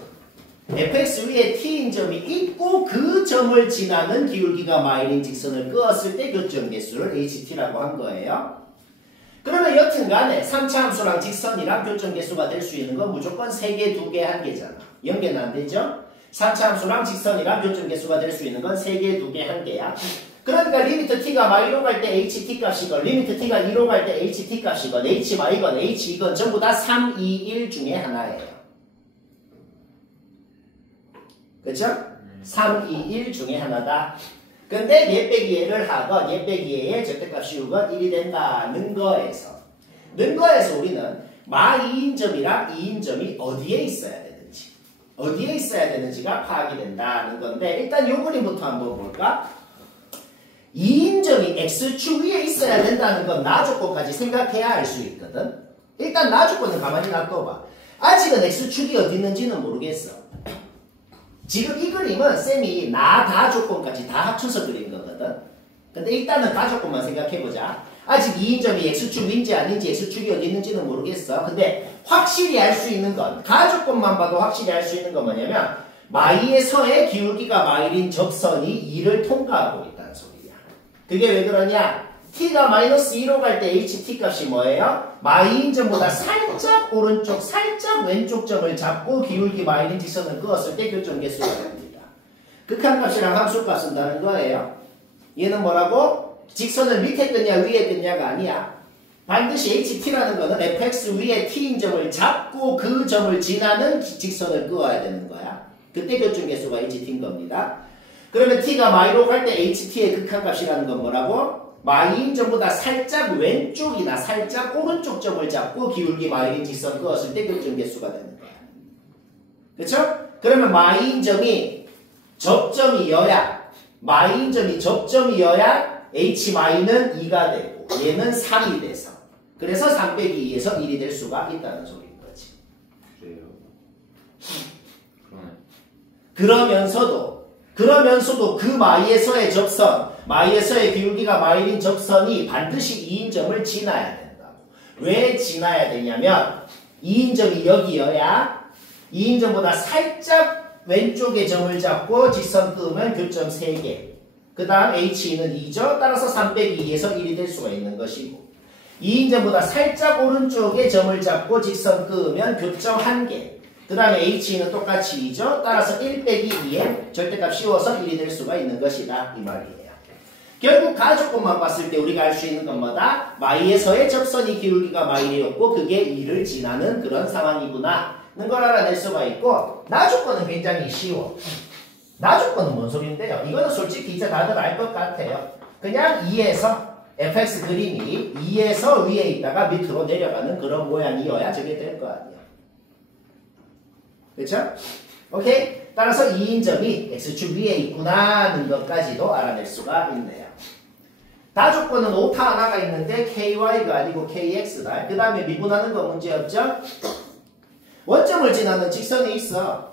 그 점을 지나는 기울기가 마일인 직선을 끄었을 때 교점 개수를 ht라고 한 거예요. 그러면 여튼간에 3차 함수랑 직선이랑 교점 개수가 될 수 있는 건 무조건 3개, 2개, 1개잖아. 연계는 안 되죠? 3차 함수랑 직선이랑 교점 개수가 될 수 있는 건 3개, 2개, 1개야. 그러니까 리미트 t가 마이로 갈 때 ht 값이건 리미트 t가 2로 갈 때 ht 값이건 h 마이건 h 이건 전부 다 3, 2, 1 중에 하나예요. 그쵸? 3, 2, 1 중에 하나다. 근데 얘 빼기 얘를 하건 얘 빼기 얘의 절대값이 6은 1이 된다는 거에서 우리는 마 2인점이랑 2인점이 어디에 있어야 되는지가 파악이 된다는 건데 일단 요 그림부터 한번 볼까? 2인점이 x축 위에 있어야 된다는 건 나 조건까지 생각해야 알 수 있거든. 일단 나 조건은 가만히 놔둬봐. 아직은 x축이 어디 있는지는 모르겠어. 지금 이 그림은 쌤이 나 다 조건까지 다 합쳐서 그린 거거든. 근데 일단은 다 조건만 생각해보자. 아직 2인점이 x축인지 아닌지 x축이 어디 있는지는 모르겠어. 근데 확실히 알 수 있는 건 가 조건만 봐도 확실히 알 수 있는 건 뭐냐면 마이에서의 기울기가 마일인 접선이 2를 통과하고 있다는 소리야. 그게 왜 그러냐? t가 마이너스 2로 갈 때 ht 값이 뭐예요? 마이인점보다 살짝 오른쪽, 살짝 왼쪽 점을 잡고 기울기 마이너스 직선을 그었을 때 교점 개수가 됩니다. 극한값이랑 함수값은 다른 거예요. 얘는 뭐라고? 직선을 밑에 끄냐 위에 끄냐가 아니야. 반드시 ht라는 거는 fx 위에 t인 점을 잡고 그 점을 지나는 직선을 그어야 되는 거야. 그때 교점 개수가 ht인 겁니다. 그러면 t가 마이로 갈 때 ht의 극한값이라는 건 뭐라고? 마이인 점보다 살짝 왼쪽이나 살짝 오른쪽 점을 잡고 기울기 마이인 직선 그었을 때 교점 개수가 되는 거야. 그쵸? 그러면 마이인 점이 접점이어야 h-는 2가 되고 얘는 3이 돼서 그래서 3 빼기 2에서 1이 될 수가 있다는 소리인 거지. 그래요. 그러면서도 그 마이에서의 접선, 마이에서의 기울기가 마이인 접선이 반드시 2인점을 지나야 된다고. 왜 지나야 되냐면 2인점이 여기여야 2인점보다 살짝 왼쪽에 점을 잡고 직선 끄면 교점 3개. 그 다음 h는 2죠. 따라서 3 빼기 2에서 1이 될 수가 있는 것이고 2인점보다 살짝 오른쪽에 점을 잡고 직선 끄면 교점 1개. 그 다음에 h는 똑같이 2죠. 따라서 1 빼기 2에 절대값 씌워서 1이 될 수가 있는 것이다. 이 말이에요. 결국 가조건만 봤을 때 우리가 알 수 있는 건 뭐다? 마이에서의 접선이 기울기가 마이였고 그게 2를 지나는 그런 상황이구나 는 걸 알아낼 수가 있고 나조건은 굉장히 쉬워. 나조건은 뭔 소리인데요? 이거는 솔직히 이제 다들 알 것 같아요. 그냥 2에서 fx 그림이 2에서 위에 있다가 밑으로 내려가는 그런 모양이어야 저게 될 거 아니에요. 그렇죠? 오케이? 따라서 2인점이 x축 위에 있구나는 것까지도 알아낼 수가 있네요. 다조건은 오타 하나가 있는데 ky가 아니고 kx다. 그 다음에 미분하는 거 문제였죠? 원점을 지나는 직선이 있어.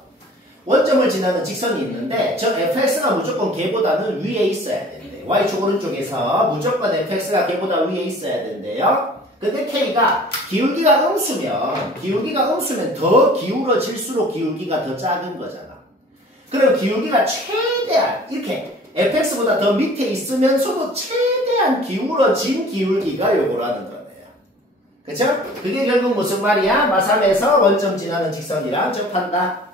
원점을 지나는 직선이 있는데 저 fx가 무조건 걔보다는 위에 있어야 된대. y축 오른쪽에서 무조건 fx가 걔보다 위에 있어야 된대요. 근데 k가 기울기가 음수면 더 기울어질수록 기울기가 더 작은 거잖아. 그럼 기울기가 최대한 이렇게 fx보다 더 밑에 있으면서도 최대한 기울어진 기울기가 요거라는 거네요. 그쵸? 그게 결국 무슨 말이야? 마3에서 원점 지나는 직선이랑 접한다.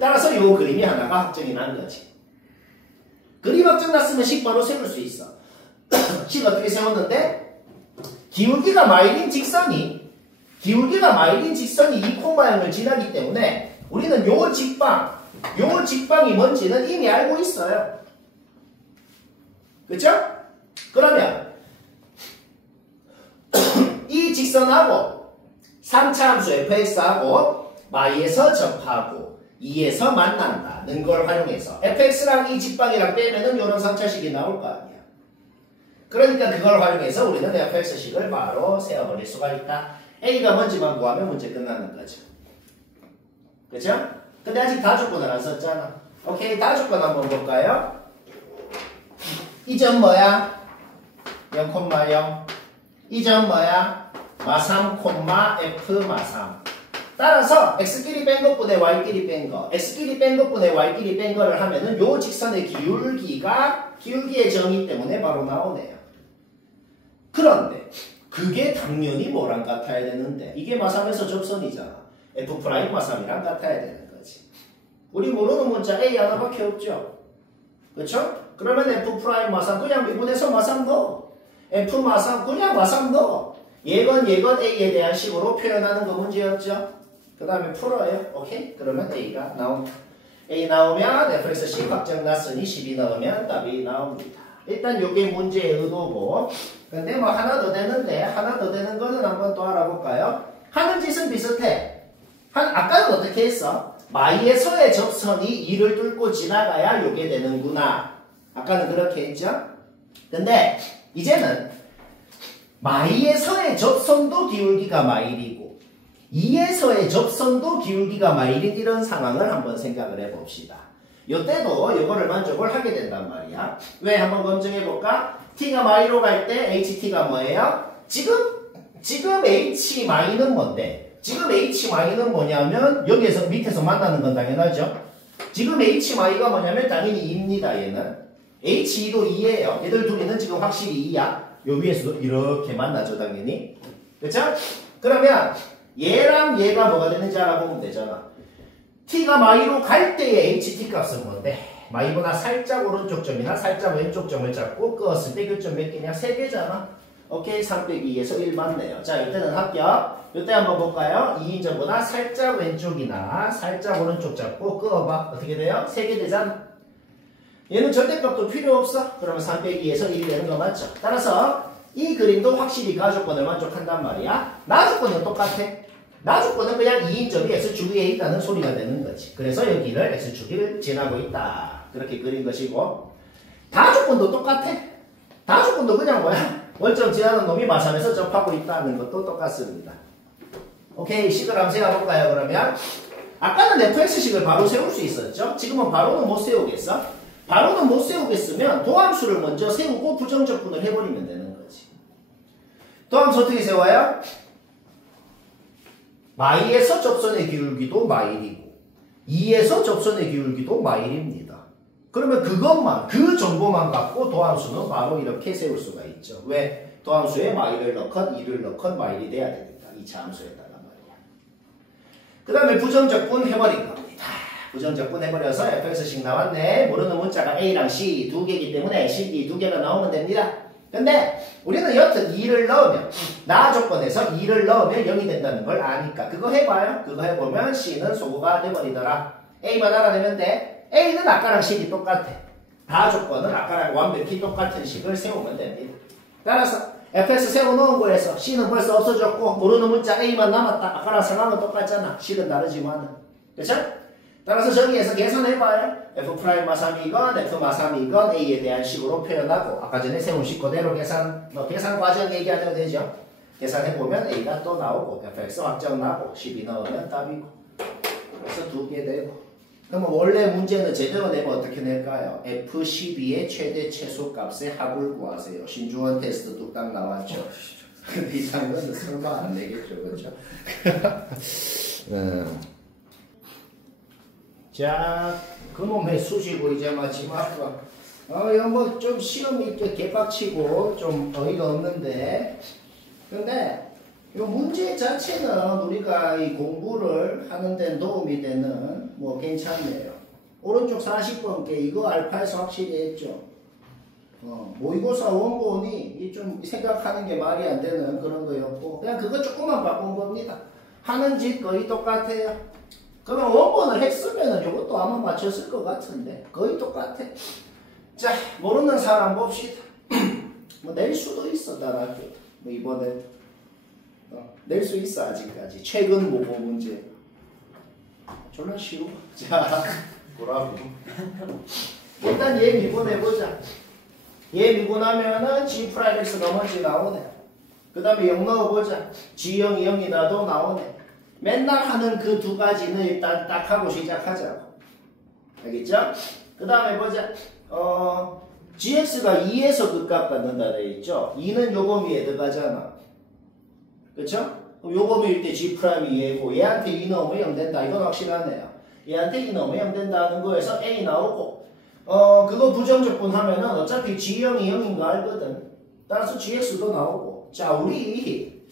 따라서 요 그림이 하나가 확정이 난 거지. 그림 확정 났으면 식 바로 세울 수 있어. 식 어떻게 세웠는데? 기울기가 마일인 직선이 이 콤마형을 지나기 때문에 우리는 요 직방이 뭔지는 이미 알고 있어요. 그쵸? 그러면 이 직선하고 3차 함수 fx하고 마이에서 접하고 2에서 만난다는 걸 활용해서 fx랑 이 직방이랑 빼면은 요런 3차식이 나올 거 아니야. 그러니까 그걸 활용해서 우리는 fx식을 바로 세워버릴 수가 있다. a가 뭔지만 구하면 문제 끝나는 거죠. 그쵸? 근데 아직 다조건을 안 썼잖아. 오케이, 다조건 한번 볼까요? 이 점 뭐야? 0,0. 이 점 뭐야? 마3, f 마3. 따라서 x끼리 뺀 것분의 y끼리 뺀 거, x끼리 뺀 것분의 y끼리 뺀 거를 하면은 요 직선의 기울기의 정의 때문에 바로 나오네요. 그런데 그게 당연히 뭐랑 같아야 되는데 이게 마3에서 접선이잖아. f 프라임 마3이랑 같아야 되는 거지. 우리 모르는 문자 a 하나밖에 없죠. 그렇죠? 그러면 f 프라임 마3 그냥 미분해서 마3 넣어. f 마3 그냥 마3 넣어. 예건 a에 대한 식으로 표현하는 거 문제였죠. 그 다음에 풀어요. 오케이? 그러면 a가 나옵니다. a 나오면 fx식 확정 났으니 12 넣으면 답이 나옵니다. 일단 요게 문제의 의도고, 근데 뭐 하나 더 되는데 하나 더 되는 거는 한번 또 알아볼까요? 하는 짓은 비슷해. 아까는 어떻게 했어? 마이에서의 접선이 2를 뚫고 지나가야 요게 되는구나. 아까는 그렇게 했죠? 근데 이제는 마이에서의 접선도 기울기가 마일이고 2에서의 접선도 기울기가 마일인 이런 상황을 한번 생각을 해봅시다. 요때도 요거를 만족을 하게 된단 말이야. 왜? 한번 검증해볼까? t가 마이로 갈 때 ht가 뭐예요? 지금 h-는 뭔데? 지금 h-는 뭐냐면 여기에서 밑에서 만나는 건 당연하죠. 지금 h-가 뭐냐면 당연히 2입니다. 얘는 H2도 2예요. 얘들 둘이는 지금 확실히 2야. 요 위에서도 이렇게 만나죠, 당연히. 그쵸? 그러면 얘랑 얘가 뭐가 되는지 알아보면 되잖아. t가 마이로 갈 때의 ht 값은 뭔데? 마이보다 살짝 오른쪽 점이나 살짝 왼쪽 점을 잡고 끄었을 때 교점 몇 개냐? 3개잖아. 오케이, 3 빼기 2에서 1 맞네요. 자, 이때는 합격. 이때 한번 볼까요? 2인 점보다 살짝 왼쪽이나 살짝 오른쪽 잡고 끄어봐. 어떻게 돼요? 3개 되잖아. 얘는 절대값도 필요 없어. 그러면 3 빼기 2에서 1이 되는 거 맞죠? 따라서 이 그림도 확실히 가조건을 만족한단 말이야. 나조건은 똑같아. 나조건은 그냥 2인점이 x축 위에 있다는 소리가 되는 거지. 그래서 여기를 x축을 지나고 있다. 그렇게 그린 것이고, 다조건도 똑같아. 다조건도 그냥 뭐야? 원점 지나는 놈이 마삼에서 접하고 있다는 것도 똑같습니다. 오케이, 식을 한번 세워볼까요? 그러면 아까는 fx식을 바로 세울 수 있었죠? 지금은 바로는 못 세우겠어? 바로는 못 세우겠으면 도함수를 먼저 세우고 부정적분을 해버리면 되는 거지. 도함수 어떻게 세워요? 마이에서 접선의 기울기도 마일이고 2에서 접선의 기울기도 마일입니다. 그러면 그것만, 그 정보만 갖고 도함수는 바로 이렇게 세울 수가 있죠. 왜? 도함수에 마일을 넣건 2를 넣건 마일이 돼야 되니까 2차 함수에다가 말이야. 그 다음에 부정적분 해버린 겁니다. 부정적분 해버려서 fx식 나왔네. 모르는 문자가 a랑 c 두 개이기 때문에 c, d 두 개가 나오면 됩니다. 근데 우리는 여튼 2를 넣으면 나 조건에서 2를 넣으면 0이 된다는 걸 아니까 그거 해봐요. 그거 해보면 c는 소구가 돼버리더라. a만 알아내면 돼. a는 아까랑 식이 똑같아. 다 조건은 아까랑 완벽히 똑같은 식을 세우면 됩니다. 따라서 fx 세워놓은 거에서 c는 벌써 없어졌고 모르는 문자 a만 남았다. 아까랑 상황은 똑같잖아. 식은 다르지만은. 그쵸? 따라서 저기에서 계산해봐요. f 프라임 마삼이건 f 마삼이건 a에 대한 식으로 표현하고 아까 전에 세운 식 그대로 계산 과정 얘기하면 되죠. 계산해보면 a가 또 나오고 fx 확정 나고 12 넣으면 답이고 그래서 2개 되고 그러면 원래 문제는 제대로 내면 어떻게 낼까요? f12의 최대 최소값의 합을 구하세요. 신중원 테스트 뚝딱 나왔죠. 근데 이상한 건 설마 안 내겠죠. 그렇죠? 자, 그놈의 수시고 이제 마지막 거. 이거 뭐 좀 시험이 개빡치고 좀 어이가 없는데. 근데 이 문제 자체는 우리가 이 공부를 하는 데 도움이 되는 뭐 괜찮네요. 오른쪽 40번께 이거 알파에서 확실히 했죠. 모의고사 원본이 좀 생각하는 게 말이 안 되는 그런 거였고 그냥 그거 조금만 바꾼 겁니다. 하는 짓 거의 똑같아요. 그러면 원본을 했으면 이것도 아마 맞췄을 것 같은데 거의 똑같아. 자, 모르는 사람 봅시다. 뭐 낼 수도 있어, 나라도. 뭐 이번에 낼 수 있어 아직까지. 최근 모고 문제. 졸라 쉬워. 자, 뭐라고? 일단 얘 미분해보자. 얘 미분하면은 G 프라임 X 넘어지 나오네. 그 다음에 0 넣어보자. G0이 0이 나도 나오네. 맨날 하는 그 두 가지는 일단 딱 하고 시작하자고. 알겠죠? 그 다음에 보자. gx가 2에서 극값 갖는다 되어 있죠? 2는 요 범위에 들어가잖아. 그쵸? 그럼 요 범위일 때 g 프라임이 2고 얘한테 2 넣으면 0 된다. 이건 확실하네요. 얘한테 2 넣으면 0 된다는 거에서 a 나오고 그거 부정적분 하면은 어차피 g0이 0인 거 알거든. 따라서 gx도 나오고. 자, 우리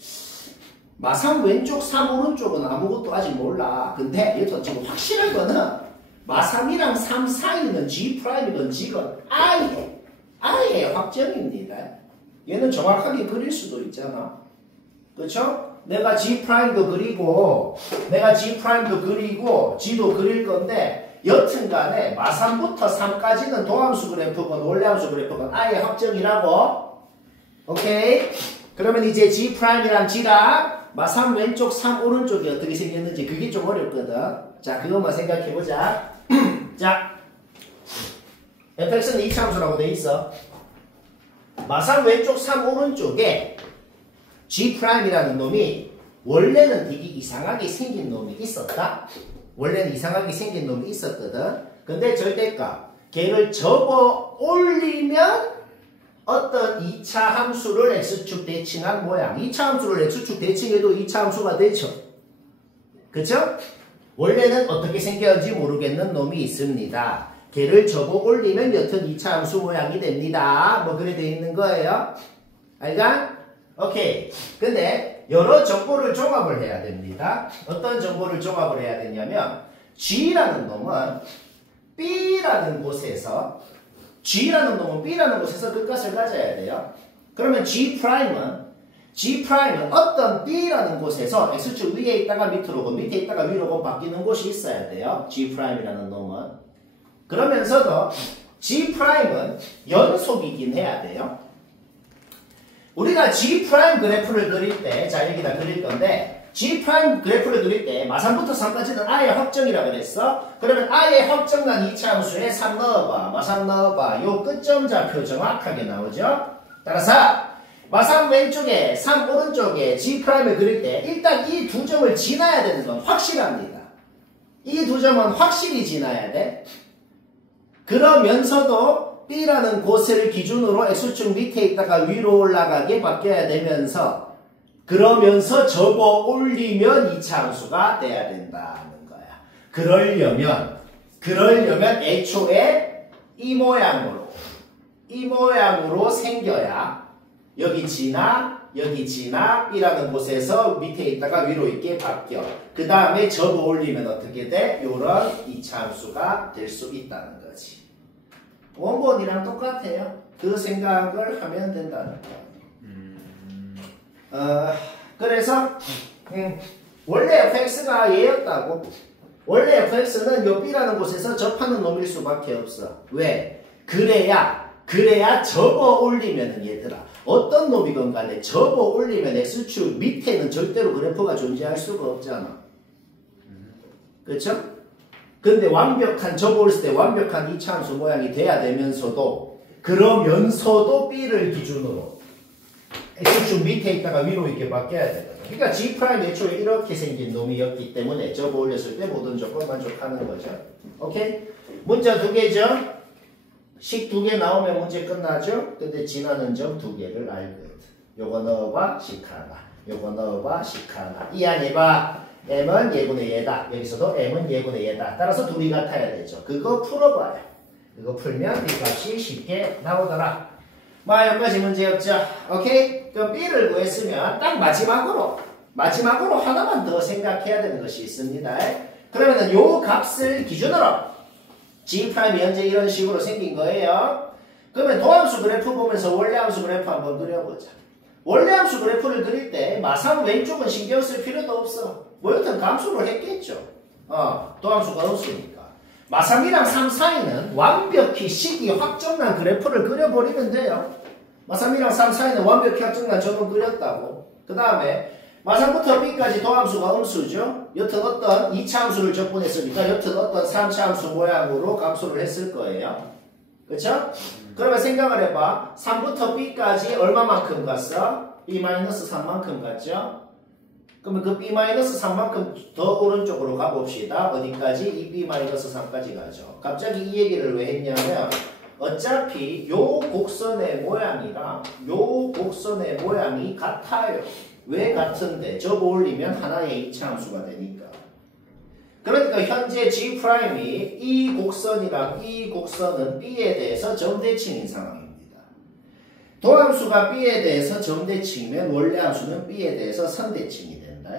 마삼 왼쪽 3 오른쪽은 아무것도 아직 몰라. 근데 여튼 지금 확실한 거는 마삼이랑 3 사이는 G'이건 G건 아예 확정입니다. 얘는 정확하게 그릴 수도 있잖아. 그쵸? 내가 G'도 그리고 G도 그릴 건데 여튼 간에 마3부터 3까지는 도함수 그래프건 원래함수 그래프건 아예 확정이라고. 오케이? 그러면 이제 G'이랑 G랑 마3 왼쪽 3 오른쪽이 어떻게 생겼는지 그게 좀 어렵거든. 자, 그것만 생각해보자. 자, fx는 2차 함수라고 돼 있어. 마3 왼쪽 3 오른쪽에 G'이라는 놈이 원래는 되게 이상하게 생긴 놈이 있었다. 원래는 이상하게 생긴 놈이 있었거든. 근데 절대값 걔를 접어 올리면 어떤 2차 함수를 x축 대칭한 모양. 2차 함수를 x축 대칭해도 2차 함수가 되죠. 그쵸? 원래는 어떻게 생겼는지 모르겠는 놈이 있습니다. 걔를 접어 올리면 여튼 2차 함수 모양이 됩니다. 뭐 그래 돼 있는 거예요. 알가? 오케이. 근데 여러 정보를 종합을 해야 됩니다. 어떤 정보를 종합을 해야 되냐면 G라는 놈은 B라는 곳에서 G라는 놈은 B라는 곳에서 그 값을 가져야 돼요. 그러면 G'은 어떤 B라는 곳에서 X축 위에 있다가 밑으로 오고 밑에 있다가 위로 오고 바뀌는 곳이 있어야 돼요. G'이라는 놈은. 그러면서도 G'은 연속이긴 해야 돼요. 우리가 G' 그래프를 그릴 때, 자 여기다 그릴 건데 G' 그래프를 그릴 때 마삼부터 3까지는 아예 확정이라 그랬어. 그러면 아예 확정난 2차 함수에 3 넣어봐. 마삼 넣어봐. 요 끝점 좌표 정확하게 나오죠. 따라서 마삼 왼쪽에 3 오른쪽에 G'을 그릴 때 일단 이 두 점을 지나야 되는 건 확실합니다. 이 두 점은 확실히 지나야 돼. 그러면서도 B라는 곳을 기준으로 X축 밑에 있다가 위로 올라가게 바뀌어야 되면서 그러면서 접어 올리면 2차 함수가 돼야 된다는 거야. 그러려면 애초에 이 모양으로 생겨야 여기 지나 B라는 곳에서 밑에 있다가 위로 있게 바뀌어. 그 다음에 접어 올리면 어떻게 돼? 요런 2차 함수가 될 수 있다는 거지. 원본이랑 똑같아요. 그 생각을 하면 된다는 거예요. 그래서 원래 fx가 얘였다고. 원래 fx는 요 B라는 곳에서 접하는 놈일 수밖에 없어. 왜? 그래야 접어 올리면은 얘들아 어떤 놈이건 간에 접어 올리면 X축 밑에는 절대로 그래프가 존재할 수가 없잖아. 그렇죠? 근데 접어 올렸을 때 완벽한 2차 함수 모양이 돼야 되면서도 그러면서도 B를 기준으로 X축 밑에 있다가 위로 이렇게 바뀌어야 되거든. 그러니까 G' 애초에 이렇게 생긴 놈이었기 때문에 접어 올렸을 때 모든 조건 만족하는 거죠. 오케이? 문자 2개죠? 식 2개 나오면 문제 끝나죠? 근데 지나는 점 2개를 알거든. 요거 넣어봐, 식 하나. 요거 넣어봐, 식 하나. 이 안에 봐. M은 예분의 얘다. 여기서도 M은 예분의 얘다. 따라서 둘이 같아야 되죠. 그거 풀어봐요. 그거 풀면 B 값이 쉽게 나오더라. 여기까지 문제 없죠? 오케이? 그럼 B를 구했으면 딱 마지막으로 하나만 더 생각해야 되는 것이 있습니다. 그러면은 요 값을 기준으로 G' 현재 이런 식으로 생긴 거예요. 그러면 도함수 그래프 보면서 원래함수 그래프 한번 그려보자. 원래함수 그래프를 그릴 때 마삼 왼쪽은 신경 쓸 필요도 없어. 뭐 여튼 감수를 했겠죠. 도함수가 없으니까. 마삼이랑 3 사이는 완벽히 식이 확정난 그래프를 그려버리면 돼요. 마삼이랑 3 사이는 완벽히 확정난 점을 그렸다고. 그 다음에 마삼부터 B까지 도함수가 음수죠. 여튼 어떤 2차 함수를 접근했으니까 여튼 어떤 3차 함수 모양으로 감수를 했을 거예요. 그쵸? 그러면 생각을 해봐. 3부터 B까지 얼마만큼 갔어? B-3만큼 갔죠? 그러면 그 B-3만큼 더 오른쪽으로 가봅시다. 어디까지? 이 B-3까지 가죠. 갑자기 이 얘기를 왜 했냐면 어차피 요 곡선의 모양이랑 요 곡선의 모양이 같아요. 왜 같은데? 접어 올리면 하나의 2차 함수가 되니까. 그러니까 현재 G'이 이 곡선이랑 이 곡선은 B에 대해서 점대칭인 상황입니다. 도함수가 B에 대해서 점대칭이면 원래 함수는 B에 대해서 선대칭이 된다.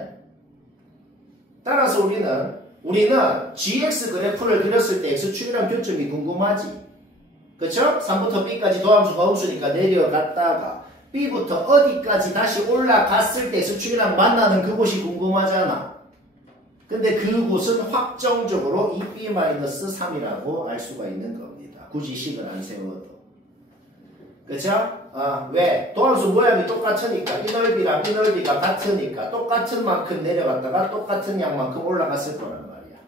따라서 우리는 GX 그래프를 그렸을 때 X축이랑 교점이 궁금하지. 그쵸? 3부터 B까지 도함수가 음수니까 내려갔다가 B부터 어디까지 다시 올라갔을 때 X축이랑 만나는 그곳이 궁금하잖아. 근데 그곳은 확정적으로 2B-3이라고 알 수가 있는 겁니다. 굳이 식을 안 세워도. 그쵸? 왜? 도함수 모양이 똑같으니까 이 넓이랑 이 넓이가 같으니까 똑같은 만큼 내려갔다가 똑같은 양만큼 올라갔을 거란 말이야.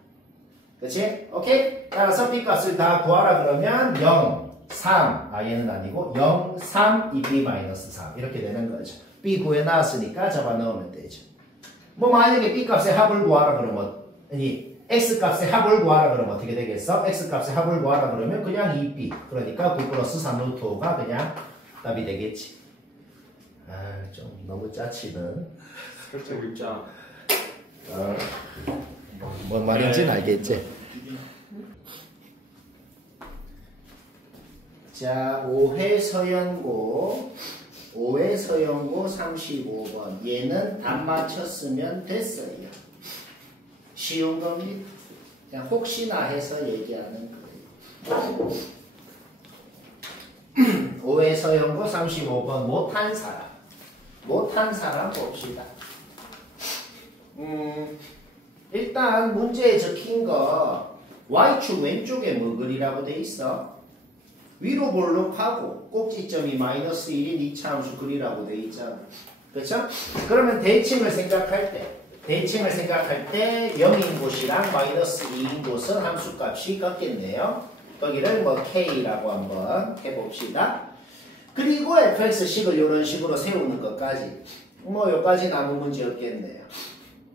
그치? 오케이? 따라서 B값을 다 구하라 그러면 0, 3, 얘는 아니고 0, 3, 2B-3 이렇게 되는 거죠. B 구해 나왔으니까 잡아 넣으면 되죠. 뭐 만약에 B값의 합을 구하라 그러면 X값의 합을 구하라 그러면 어떻게 되겠어? X값의 합을 구하라 그러면 그냥 2B 그러니까 9 플러스 3루트 5가 그냥 답이 되겠지. 좀 너무 짜치는. 살짝 읽자. 뭔 말인지는 알겠지. 자, 5회 서연고 35번. 얘는 답 맞췄으면 됐어요. 쉬운 겁니다. 그냥 혹시나 해서 얘기하는 거예요. 5회 서연고 35번. 못한 사람 봅시다. 일단 문제에 적힌 거 Y축 왼쪽에 뭐 그리라고 돼 있어? 위로 볼록하고 꼭지점이 마이너스 1인 이차함수 그리라고 돼 있잖아. 그렇죠? 그러면 대칭을 생각할 때 0인 곳이랑 마이너스 2인 곳은 함수값이 같겠네요. 거기를 뭐 K라고 한번 해봅시다. 그리고 fx식을 이런 식으로 세우는 것까지 뭐 여기까지 아무 문제 없겠네요.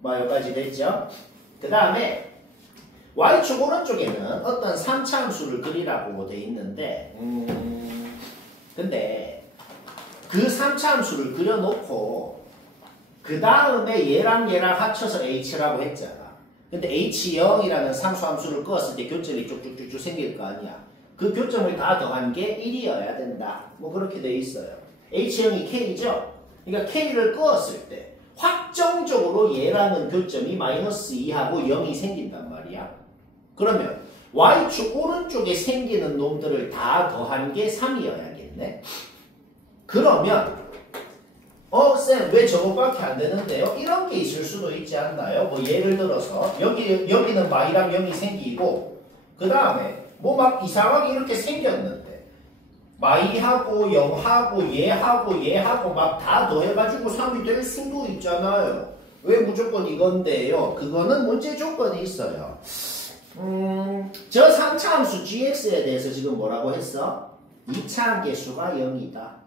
뭐 여기까지 됐죠? 그 다음에 Y축 오른쪽에는 어떤 3차 함수를 그리라고 돼 있는데 근데 그 3차 함수를 그려놓고 그 다음에 얘랑 합쳐서 h라고 했잖아. 근데 h0이라는 상수 함수를 끄었을 때 교점이 쭉쭉쭉쭉 생길 거 아니야. 그 교점을 다 더한 게 1이어야 된다. 뭐 그렇게 돼 있어요. h0이 k죠? 그러니까 k를 끄었을 때 확정적으로 얘라는 교점이 마이너스 2하고 0이 생긴단 말이야. 그러면 Y축 오른쪽에 생기는 놈들을 다 더한 게 3이어야겠네. 그러면 쌤 왜 저거밖에 안 되는데요? 이런 게 있을 수도 있지 않나요? 뭐 예를 들어서 여기는 마이랑 0이 생기고 그 다음에 뭐 막 이상하게 이렇게 생겼는데 마이하고 0하고 얘하고 막 다 더해가지고 3이 될 수도 있잖아요. 왜 무조건 이건데요? 그거는 문제 조건이 있어요. 저 3차 함수 gx에 대해서 지금 뭐라고 했어? 2차 함계수가 0이다.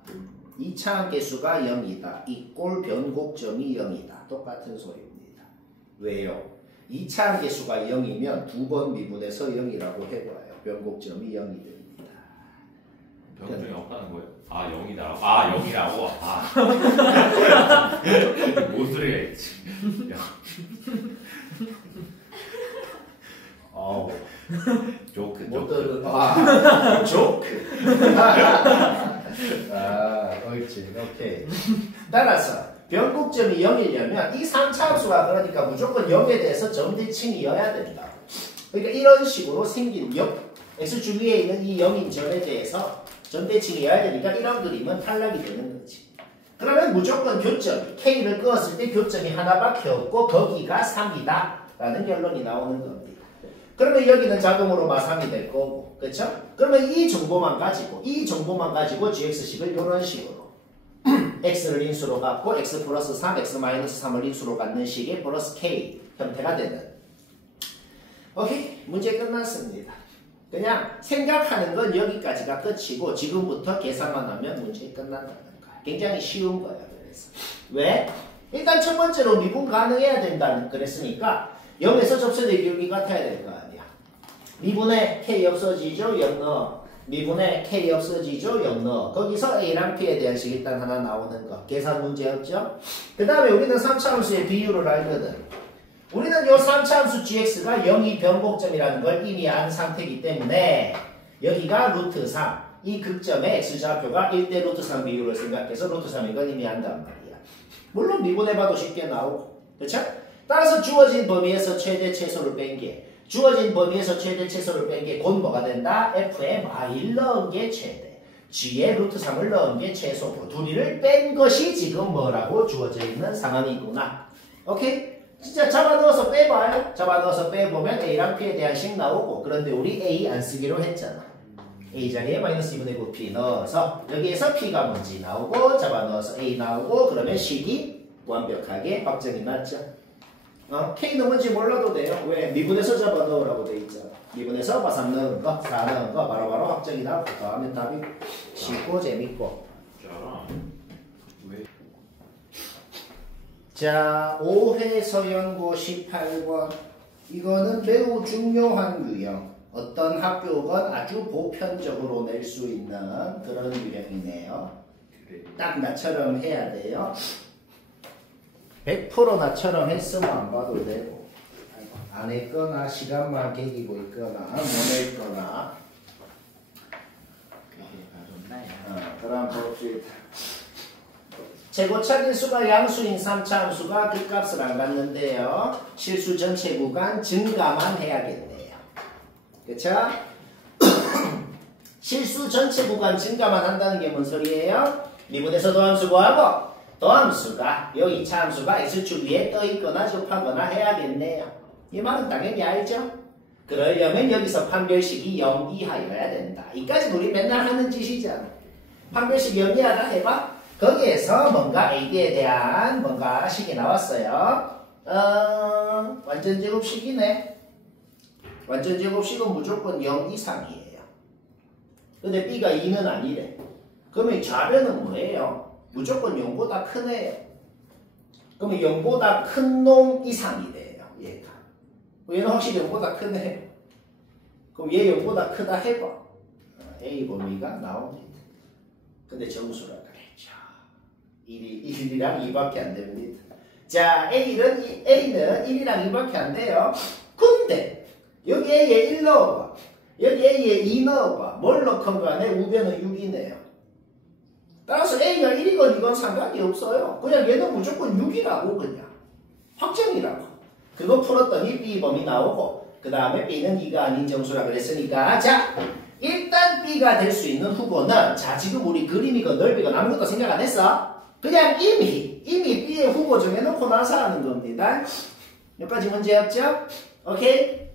2차 함계수가 0이다. 이꼴 변곡점이 0이다. 똑같은 소리입니다. 왜요? 2차 함계수가 0이면 두 번 미분해서 0이라고 해봐요. 변곡점이 0이 됩니다. 변곡점이 없다는 거예요? 아 0이다. 아 0이라고? 아 뭔 소리가 있지? 조크 못 조크. 들은 조크. 옳지. 오케이. 따라서 변곡점이 0이려면 이 3차 함수가 그러니까 무조건 0에 대해서 점대칭이어야 된다. 그러니까 이런 식으로 생긴 x축 위에 있는 이 0인 점에 대해서 점대칭이어야 되니까 이런 그림은 탈락이 되는 거지. 그러면 무조건 교점이 k를 끄었을 때 교점이 하나밖에 없고 거기가 3이다 라는 결론이 나오는 겁니다. 그러면 여기는 자동으로 마3이 될 거고, 그렇죠? 그러면 이 정보만 가지고 gx식을 이런 식으로 x를 인수로 갖고 x 플러스 3, x 마이너스 3을 인수로 갖는 식의 플러스 k 형태가 되는. 오케이, 문제 끝났습니다. 그냥 생각하는 건 여기까지가 끝이고 지금부터 계산만 하면 문제 끝난다는 거야. 굉장히 쉬운 거야. 그래서 왜? 일단 첫 번째로 미분 가능해야 된다는 그랬으니까 0에서 접선의 기울기 같아야 될 거 아니야. 미분에 k 없어지죠? 0 넣어. 미분에 k 없어지죠? 0 넣어. 거기서 a랑 p에 대한 식 일단 하나 나오는 거. 계산 문제 없죠? 그 다음에 우리는 3차 함수의 비율을 알거든. 우리는 요 3차 함수 gx가 0이 변곡점이라는 걸 이미 안 상태이기 때문에 여기가 루트 3. 이 극점의 x좌표가 1대 루트 3 비율을 생각해서 루트 3인 건 이미 안단 말이야. 물론 미분해봐도 쉽게 나오고. 그렇죠? 따라서 주어진 범위에서 최대 최소를 뺀 게 곧 뭐가 된다? f에 마일 넣은 게 최대, g에 루트 3을 넣은 게 최소고 둘이를 뺀 것이 지금 뭐라고 주어져 있는 상황이구나. 오케이? 진짜 잡아넣어서 빼봐요. 잡아넣어서 빼보면 a랑 p에 대한 식 나오고 그런데 우리 a 안 쓰기로 했잖아. a 자리에 마이너스 2분의 9 p 넣어서 여기에서 p가 뭔지 나오고 잡아넣어서 a 나오고 그러면 식이 완벽하게 확정이 났죠. K는 뭔지 몰라도 돼요. 왜? 미분해서 잡아 넣으라고 돼 있잖아. 미분해서 마3 넣은 거, 4 넣은 거 바로바로 확정이 나고 더하면 답이 쉽고 재밌고. 자, 5회 서연고 18권. 이거는 매우 중요한 유형. 어떤 학교건 아주 보편적으로 낼 수 있는 그런 유형이네요. 딱 나처럼 해야 돼요. 100% 나처럼 했으면 안 봐도 되고 안 했거나 시간만 개기고 있거나 못 했거나 그럼 봅시다. 최고차 개수가 양수인 3차 함수가 그 값을 안 갖는데요. 실수 전체 구간 증가만 해야겠네요. 그쵸? 실수 전체 구간 증가만 한다는 게 뭔 소리예요? 미분에서 도함수 구하고 도함수가 여기 2차 함수가 x축 위에 떠 있거나 접하거나 해야겠네요. 이 말은 당연히 알죠? 그러려면 여기서 판별식이 0 이하여야 된다. 이까지 우리 맨날 하는 짓이잖아. 판별식 0 이하다 해봐. 거기에서 뭔가 AD에 대한 뭔가 식이 나왔어요. 완전 제곱식이네. 완전 제곱식은 무조건 0 이상이에요. 근데 B가 2는 아니래. 그러면 좌변은 뭐예요? 무조건 0보다 크네요. 그러면 0보다 큰 놈 이상이 돼요. 얘가. 얘는 확실히 0보다 크네. 그럼 얘 0보다 크다 해봐. A 범위가 나옵니다. 근데 정수라 그랬죠. 1이랑 2밖에 안 됩니다. 자, A는 1이랑 2밖에 안 돼요. 근데 여기 A에 1 넣어봐. 여기 A에 2 넣어봐. 뭘 넣건 간에 우변은 6이네요. 따라서 A가 1이건 이건 상관이 없어요. 그냥 얘는 무조건 6이라고 그냥. 확정이라고. 그거 풀었더니 B 범위 나오고 그 다음에 B는 2가 아닌 정수라 그랬으니까 자 일단 B가 될 수 있는 후보는 자 지금 우리 그림이건 넓이건 아무것도 생각 안 했어. 그냥 이미 B의 후보 정해놓고 나서 하는 겁니다. 여기까지 문제 없죠? 오케이?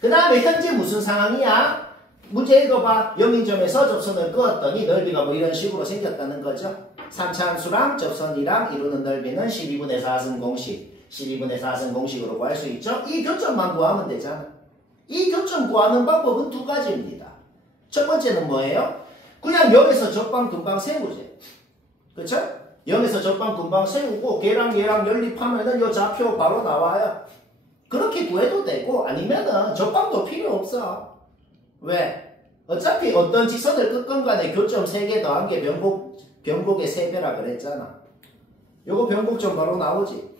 그 다음에 현재 무슨 상황이야? 문제 읽어봐. 0인점에서 접선을 그었더니 넓이가 뭐 이런 식으로 생겼다는 거죠. 3차 함수랑 접선이랑 이루는 넓이는 12분의 4승 공식 12분의 4승 공식으로 구할 수 있죠. 이 교점만 구하면 되잖아. 이 교점 구하는 방법은 두 가지입니다. 첫 번째는 뭐예요? 그냥 0에서 접방 금방 세우지. 그쵸? 0에서 접방 금방 세우고 걔랑 얘랑 연립하면은 이 좌표 바로 나와요. 그렇게 구해도 되고 아니면은 접방도 필요 없어. 왜? 어차피 어떤 직선을 끊건 간에 교점 3개 더한 게 변곡의 3배라 그랬잖아. 요거 변곡점 바로 나오지.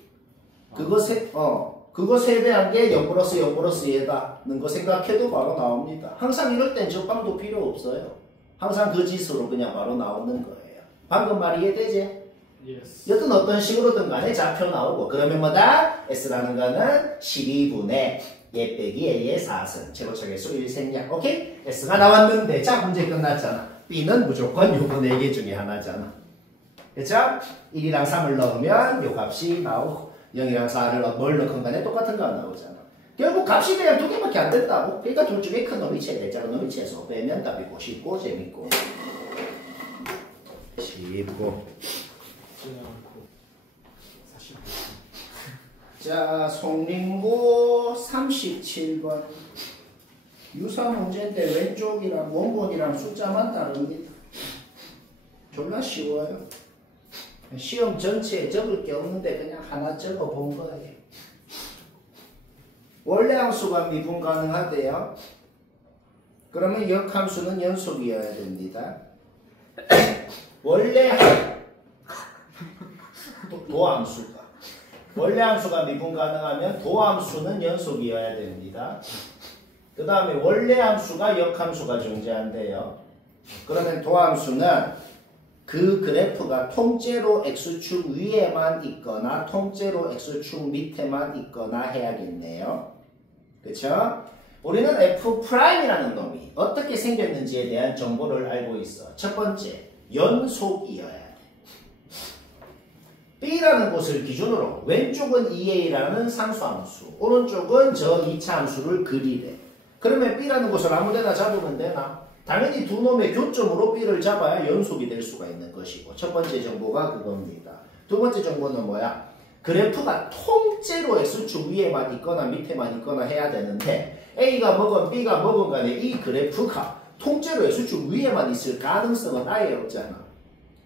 그거 3배한 게 0 플러스 0 플러스 얘다는 거 생각해도 바로 나옵니다. 항상 이럴 땐 접방도 필요 없어요. 항상 그 짓으로 그냥 바로 나오는 거예요. 방금 말 이해되지? Yes. 여튼 어떤 식으로든 간에 좌표 나오고 그러면 뭐다? S라는 거는 12분의 얘 빼기 A의 4승 최고차 개수 1생략. 오케이? S가 나왔는데 자 문제 끝났잖아. B는 무조건 요거 4개 중에 하나잖아. 그쵸? 1이랑 3을 넣으면 요 값이 나오고 0이랑 4를 뭘 넣건 간에 똑같은 거 나오잖아. 결국 값이 그냥 2개밖에 안 된다고. 그러니까 둘 중에 큰 놈이 최대 작은 놈이 최소 빼면 답이고 쉽고 재밌고 쉽고. 자, 송림고 37번. 유사 문제인데 왼쪽이랑 원본이랑 숫자만 다릅니다. 졸라 쉬워요. 시험 전체에 적을 게 없는데 그냥 하나 적어 본 거예요. 원래 함수가 미분 가능하대요. 그러면 역함수는 연속이어야 됩니다. 원래 도함수가 원래 함수가 미분 가능하면 도함수는 연속이어야 됩니다. 그 다음에 원래 함수가 역함수가 존재한대요. 그러면 도함수는 그 그래프가 통째로 x축 위에만 있거나 통째로 x축 밑에만 있거나 해야겠네요. 그쵸? 우리는 f'이라는 놈이 어떻게 생겼는지에 대한 정보를 알고 있어. 첫 번째, 연속이어야 돼. B라는 곳을 기준으로 왼쪽은 2a라는 상수함수, 오른쪽은 저 2차 함수를 그리래. 그러면 B라는 곳을 아무데나 잡으면 되나? 당연히 두 놈의 교점으로 B를 잡아야 연속이 될 수가 있는 것이고 첫 번째 정보가 그겁니다. 두 번째 정보는 뭐야? 그래프가 통째로 X축 위에만 있거나 밑에만 있거나 해야 되는데 A가 먹은 B가 먹은 간에 이 그래프가 통째로 X축 위에만 있을 가능성은 아예 없잖아.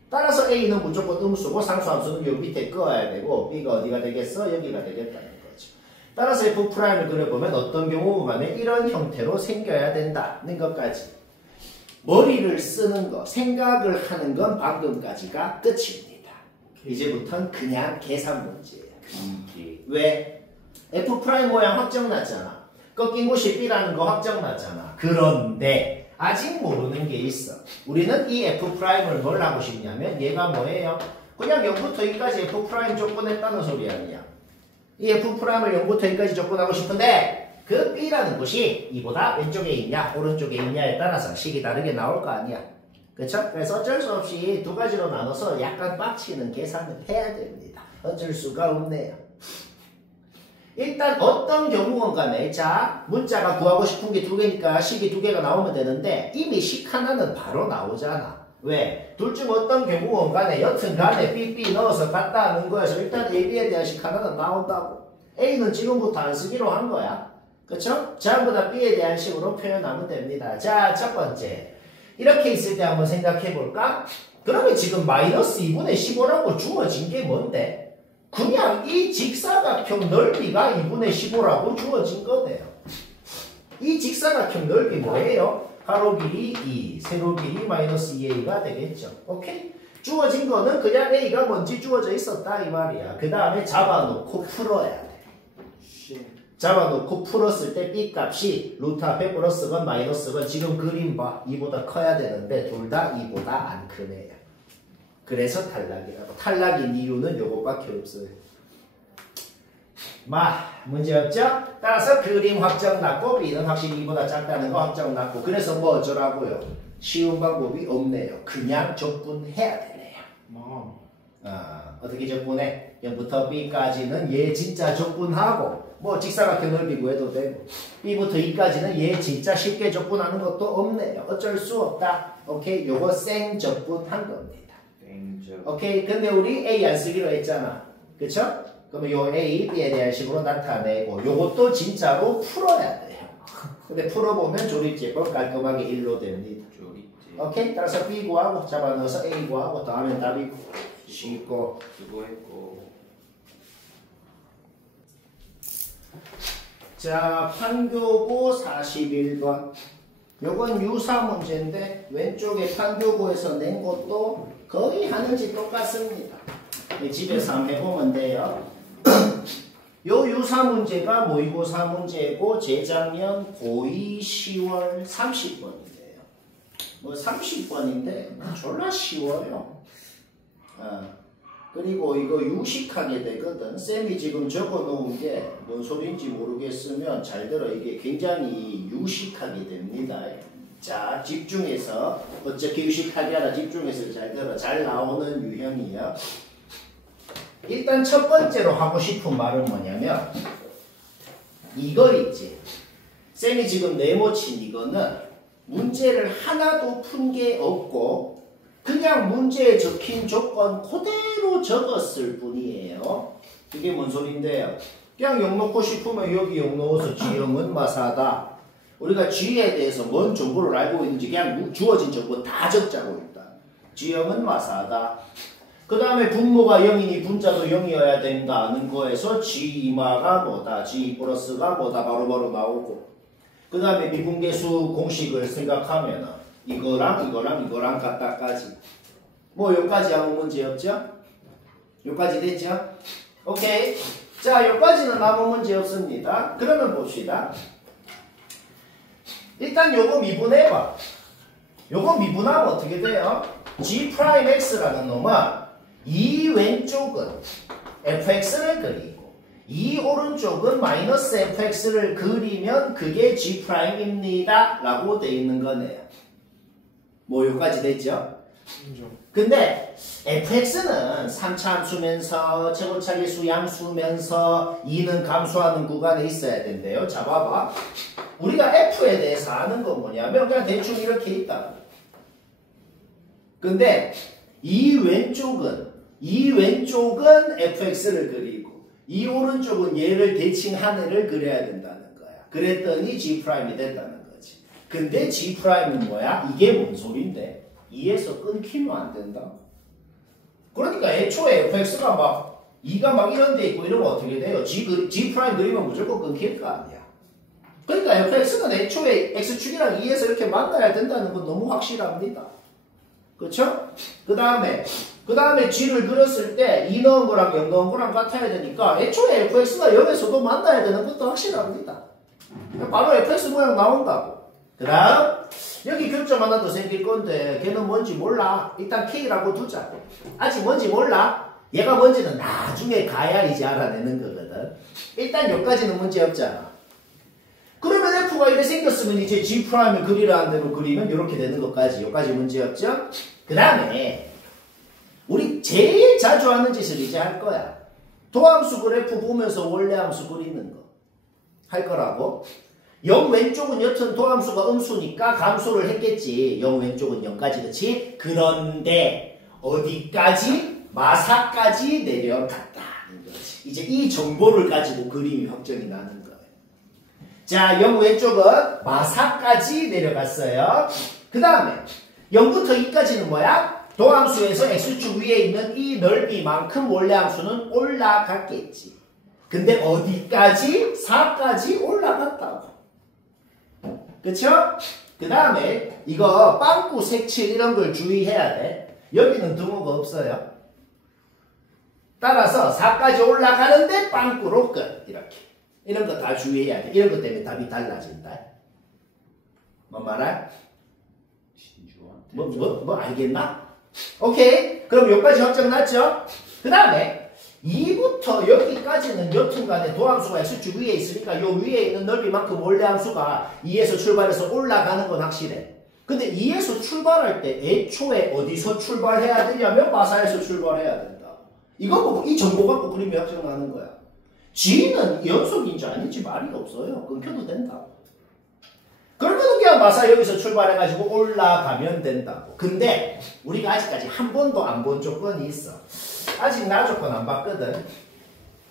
따라서 A는 무조건 음수고 상수함수는 요 밑에 꺼야 되고 B가 어디가 되겠어? 여기가 되겠다는 거죠. 따라서 F'을 그려보면 어떤 경우 간에 이런 형태로 생겨야 된다는 것까지 머리를 쓰는 거, 생각을 하는 건 방금까지가 끝입니다. 이제부터는 그냥 계산 문제예요. 왜? F' 모양 확정났잖아. 꺾인 곳이 B라는 거 확정났잖아. 그런데 아직 모르는 게 있어. 우리는 이 F'을 뭘 하고 싶냐면 얘가 뭐예요? 그냥 0부터 2까지 F' 조건했다는 소리 아니야. 이 F'을 0부터 2까지 조건하고 싶은데 그 B라는 곳이 이보다 왼쪽에 있냐 오른쪽에 있냐에 따라서 식이 다르게 나올 거 아니야. 그쵸? 그래서 어쩔 수 없이 두 가지로 나눠서 약간 빡치는 계산을 해야 됩니다. 어쩔 수가 없네요. 일단 어떤 경우건 간에 자 문자가 구하고 싶은 게 두 개니까 식이 두 개가 나오면 되는데 이미 식 하나는 바로 나오잖아. 왜? 둘 중 어떤 경우건 간에 여튼 간에 삐삐 넣어서 갖다 하는 거여서 일단 AB에 대한 식 하나는 나온다고. A는 지금부터 안 쓰기로 한 거야. 그쵸? 전부 다 B에 대한 식으로 표현하면 됩니다. 자, 첫 번째. 이렇게 있을 때 한번 생각해 볼까? 그러면 지금 마이너스 2분의 15라고 주어진 게 뭔데? 그냥 이 직사각형 넓이가 2분의 15라고 주어진 거네요. 이 직사각형 넓이 뭐예요? 가로 길이 2, 세로 길이 마이너스 2a가 되겠죠. 오케이? 주어진 거는 그냥 a가 뭔지 주어져 있었다 이 말이야. 그 다음에 잡아놓고 풀어야 돼. 잡아놓고 풀었을 때 b 값이 루트 앞에 플러스건 마이너스건 지금 그림 봐. 2보다 커야 되는데 둘 다 2보다 안 크네요. 그래서 탈락이라고. 탈락인 이유는 요거밖에 없어요. 문제 없죠? 따라서 그림 확정 났고 B는 확실히 2보다 작다는 거 확정 났고 그래서 뭐 어쩌라고요? 쉬운 방법이 없네요. 그냥 적분해야 되네요. 어떻게 적분해? 0부터 B까지는 얘 진짜 적분하고 뭐 직사각형 넓이 구해도 되고 B부터 2까지는 얘 진짜 쉽게 적분하는 것도 없네요. 어쩔 수 없다. 오케이? 요거 생 적분한 겁니다. 오케이. 근데 우리 A 안 쓰기로 했잖아. 그쵸? 그러면 요 A, B에 대한 식으로 나타내고 요것도 진짜로 풀어야 돼요. 근데 풀어보면 조립제법 깔끔하게 1로 됩니다. 오케이? 따라서 B 구하고 잡아넣어서 A 구하고 더하면 답이 쉽고 수고했고. 자, 판교고 41번. 요건 유사 문제인데 왼쪽에 판교고에서 낸 것도 거의 하는지 똑같습니다. 집에서 한번 해보면 돼요. 요 유사 문제가 모의고사 문제고 재작년 고2 10월 30번인데요. 뭐 30번인데 졸라 쉬워요. 그리고 이거 유식하게 되거든. 쌤이 지금 적어놓은 게 뭔 소리인지 모르겠으면 잘 들어. 이게 굉장히 유식하게 됩니다. 자, 집중해서 어떻게 유식하게 하라 집중해서 잘 들어. 잘 나오는 유형이에요. 일단 첫 번째로 하고 싶은 말은 뭐냐면 이거 있지. 쌤이 지금 네모친 이거는 문제를 하나도 푼 게 없고 그냥 문제에 적힌 조건 그대로 적었을 뿐이에요. 이게 뭔 소린데요? 그냥 0 넣고 싶으면 여기 0 넣어서 G형은 마사다. 우리가 G에 대해서 뭔 정보를 알고 있는지 그냥 주어진 정보 다 적자고 일단. G형은 마사다. 그 다음에 분모가 0이니 분자도 0이어야 된다는 거에서 G 이마가 뭐다. G 플러스가 뭐다. 바로바로 나오고. 그 다음에 미분계수 공식을 생각하면 이거랑 같다까지. 뭐 여기까지 아무 문제 없죠? 여기까지 됐죠? 오케이. 자, 여기까지는 아무 문제 없습니다. 그러면 봅시다. 일단 요거 미분해봐. 요거 미분하면 어떻게 돼요? G'X라는 놈은 이 왼쪽은 fx를 그리고 이 오른쪽은 마이너스 fx를 그리면 그게 G'입니다. 라고 돼 있는 거네요. 뭐 여기까지 됐죠? 근데 fx는 3차 함수면서 최고차기수 양수면서 2는 감소하는 구간에 있어야 된대요. 자, 봐봐. 우리가 f에 대해서 아는 건 뭐냐면 그냥 대충 이렇게 있다. 근데 이 왼쪽은 fx를 그리고 이 오른쪽은 얘를 대칭한 애를 그려야 된다는 거야. 그랬더니 G'이 됐다는 거지. 근데 G'은 뭐야? 이게 뭔 소린데? 2에서 끊기면 안 된다. 그러니까 애초에 fx가 막 2가 막 이런 데 있고 이러면 어떻게 돼요? G' 그리면 무조건 끊길 거 아니야. 그러니까 fx는 애초에 x축이랑 2에서 이렇게 만나야 된다는 건 너무 확실합니다. 그쵸? 그 다음에 G를 그렸을 때 2 넣은 거랑 0 넣은 거랑 같아야 되니까 애초에 fx가 0에서도 만나야 되는 것도 확실합니다. 바로 fx 모양 나온다고. 그 다음 여기 교점 하나 더 생길 건데 걔는 뭔지 몰라. 일단 K라고 두자. 아직 뭔지 몰라. 얘가 뭔지는 나중에 가야 이제 알아내는 거거든. 일단 여기까지는 문제 없잖아. 그러면 F가 이렇게 생겼으면 이제 G'을 그리라는 대로 그리면 이렇게 되는 것까지. 여기까지 문제 없죠? 그 다음에 우리 제일 자주 하는 짓을 이제 할 거야. 도함수 그래프 보면서 원래함수 그리는 거. 할 거라고. 0 왼쪽은 여튼 도함수가 음수니까 감소를 했겠지. 0 왼쪽은 0까지, 그치? 그런데 어디까지? 마사까지 내려갔다는 거지. 이제 이 정보를 가지고 그림이 확정이 나는 거예요. 자, 0 왼쪽은 마사까지 내려갔어요. 그 다음에 0부터 2까지는 뭐야? 도함수에서 x축 위에 있는 이 넓이만큼 원래함수는 올라갔겠지. 근데 어디까지? 4까지 올라갔다고. 그쵸? 그 다음에 이거 빵꾸 색칠 이런 걸 주의해야 돼. 여기는 등호가 없어요. 따라서 4까지 올라가는데 빵꾸로 끝. 이렇게. 이런 거 다 주의해야 돼. 이런 것 때문에 답이 달라진다. 뭔 말이야? 뭐 알겠나? 오케이. 그럼 여기까지 확정 났죠? 그 다음에 2부터 여기까지는 여튼간에 도함수가 x축 위에 있으니까 요 위에 있는 넓이만큼 원래함수가 2에서 출발해서 올라가는 건 확실해. 근데 2에서 출발할 때 애초에 어디서 출발해야 되냐면 마사에서 출발해야 된다. 이거 보고 이 정보 갖고 그림이 확정나는 거야. G는 연속인지 아닌지 말이 없어요. 끊겨도 된다고. 그러면 그냥 마사 여기서 출발해가지고 올라가면 된다고. 근데 우리가 아직까지 한 번도 안 본 조건이 있어. 아직 나 조건 안 봤거든.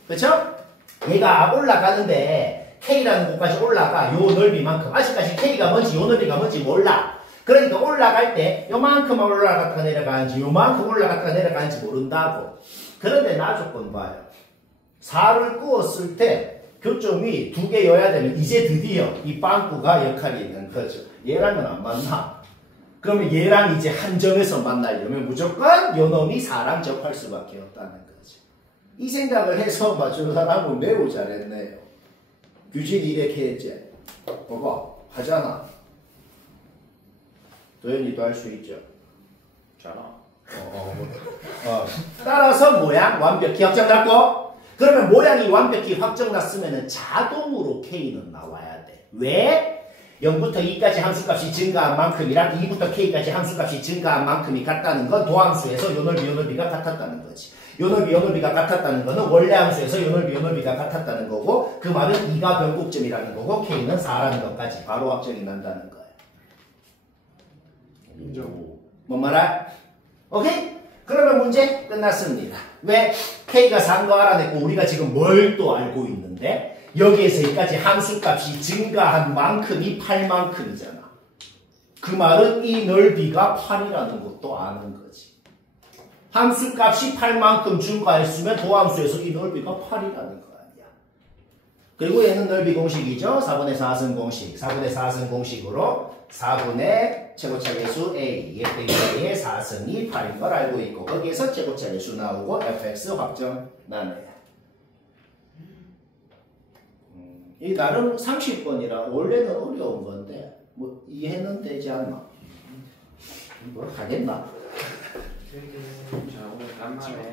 그쵸? 얘가 올라가는데 K라는 곳까지 올라가. 요 넓이만큼. 아직까지 K가 뭔지 요 넓이가 뭔지 몰라. 그러니까 올라갈 때 요만큼만 올라갔다가 내려가는지 요만큼 올라갔다가 내려가는지 모른다고. 그런데 나 조건 봐요. 4를 꾸었을 때 교점이 2개여야 되면 이제 드디어 이 빵꾸가 역할이 있는 거죠. 얘랑은 안 만나. 그러면 얘랑 이제 한 점에서 만나려면 무조건 요 놈이 4랑 접할 수밖에 없다는 거죠. 이 생각을 해서 맞춘 사람은 매우 잘했네요. 규진이 이렇게 했지. 봐봐. 하잖아. 도현이도 할 수 있죠. 잘하. 따라서 모양 완벽히 확정났고, 그러면 모양이 완벽히 확정났으면 자동으로 K는 나와야 돼. 왜? 0부터 2까지 함수값이 증가한 만큼이랑 2부터 K까지 함수값이 증가한 만큼이 같다는 건 도함수에서 요 넓이가 같았다는 거지. 요 넓이가 같았다는 거는 원래 함수에서 요 넓이가 같았다는 거고, 그 말은 2가 변곡점이라는 거고 K는 4라는 것까지 바로 확정이 난다는 거야. 인정. 뭔 말이야? 오케이? 그러면 문제 끝났습니다. 왜? K가 4인 거 알아냈고 우리가 지금 뭘 또 알고 있는데 여기에서 여기까지 함수값이 증가한 만큼이 8만큼이잖아. 그 말은 이 넓이가 8이라는 것도 아는 거지. 함수값이 8만큼 증가했으면 도함수에서 이 넓이가 8이라는 거 아니야. 그리고 얘는 넓이 공식이죠. 4분의 4승 공식. 4분의 4승 공식으로 4분의 최고차계수 A, A의 4승이 8인 걸 알고 있고 거기에서 최고차계수 나오고 fx 확정 나네요. 이 나름 30번이라 원래는 어려운 건데 뭐 이해는 되지 않나? 뭘 하겠나? 자, 오늘 간만에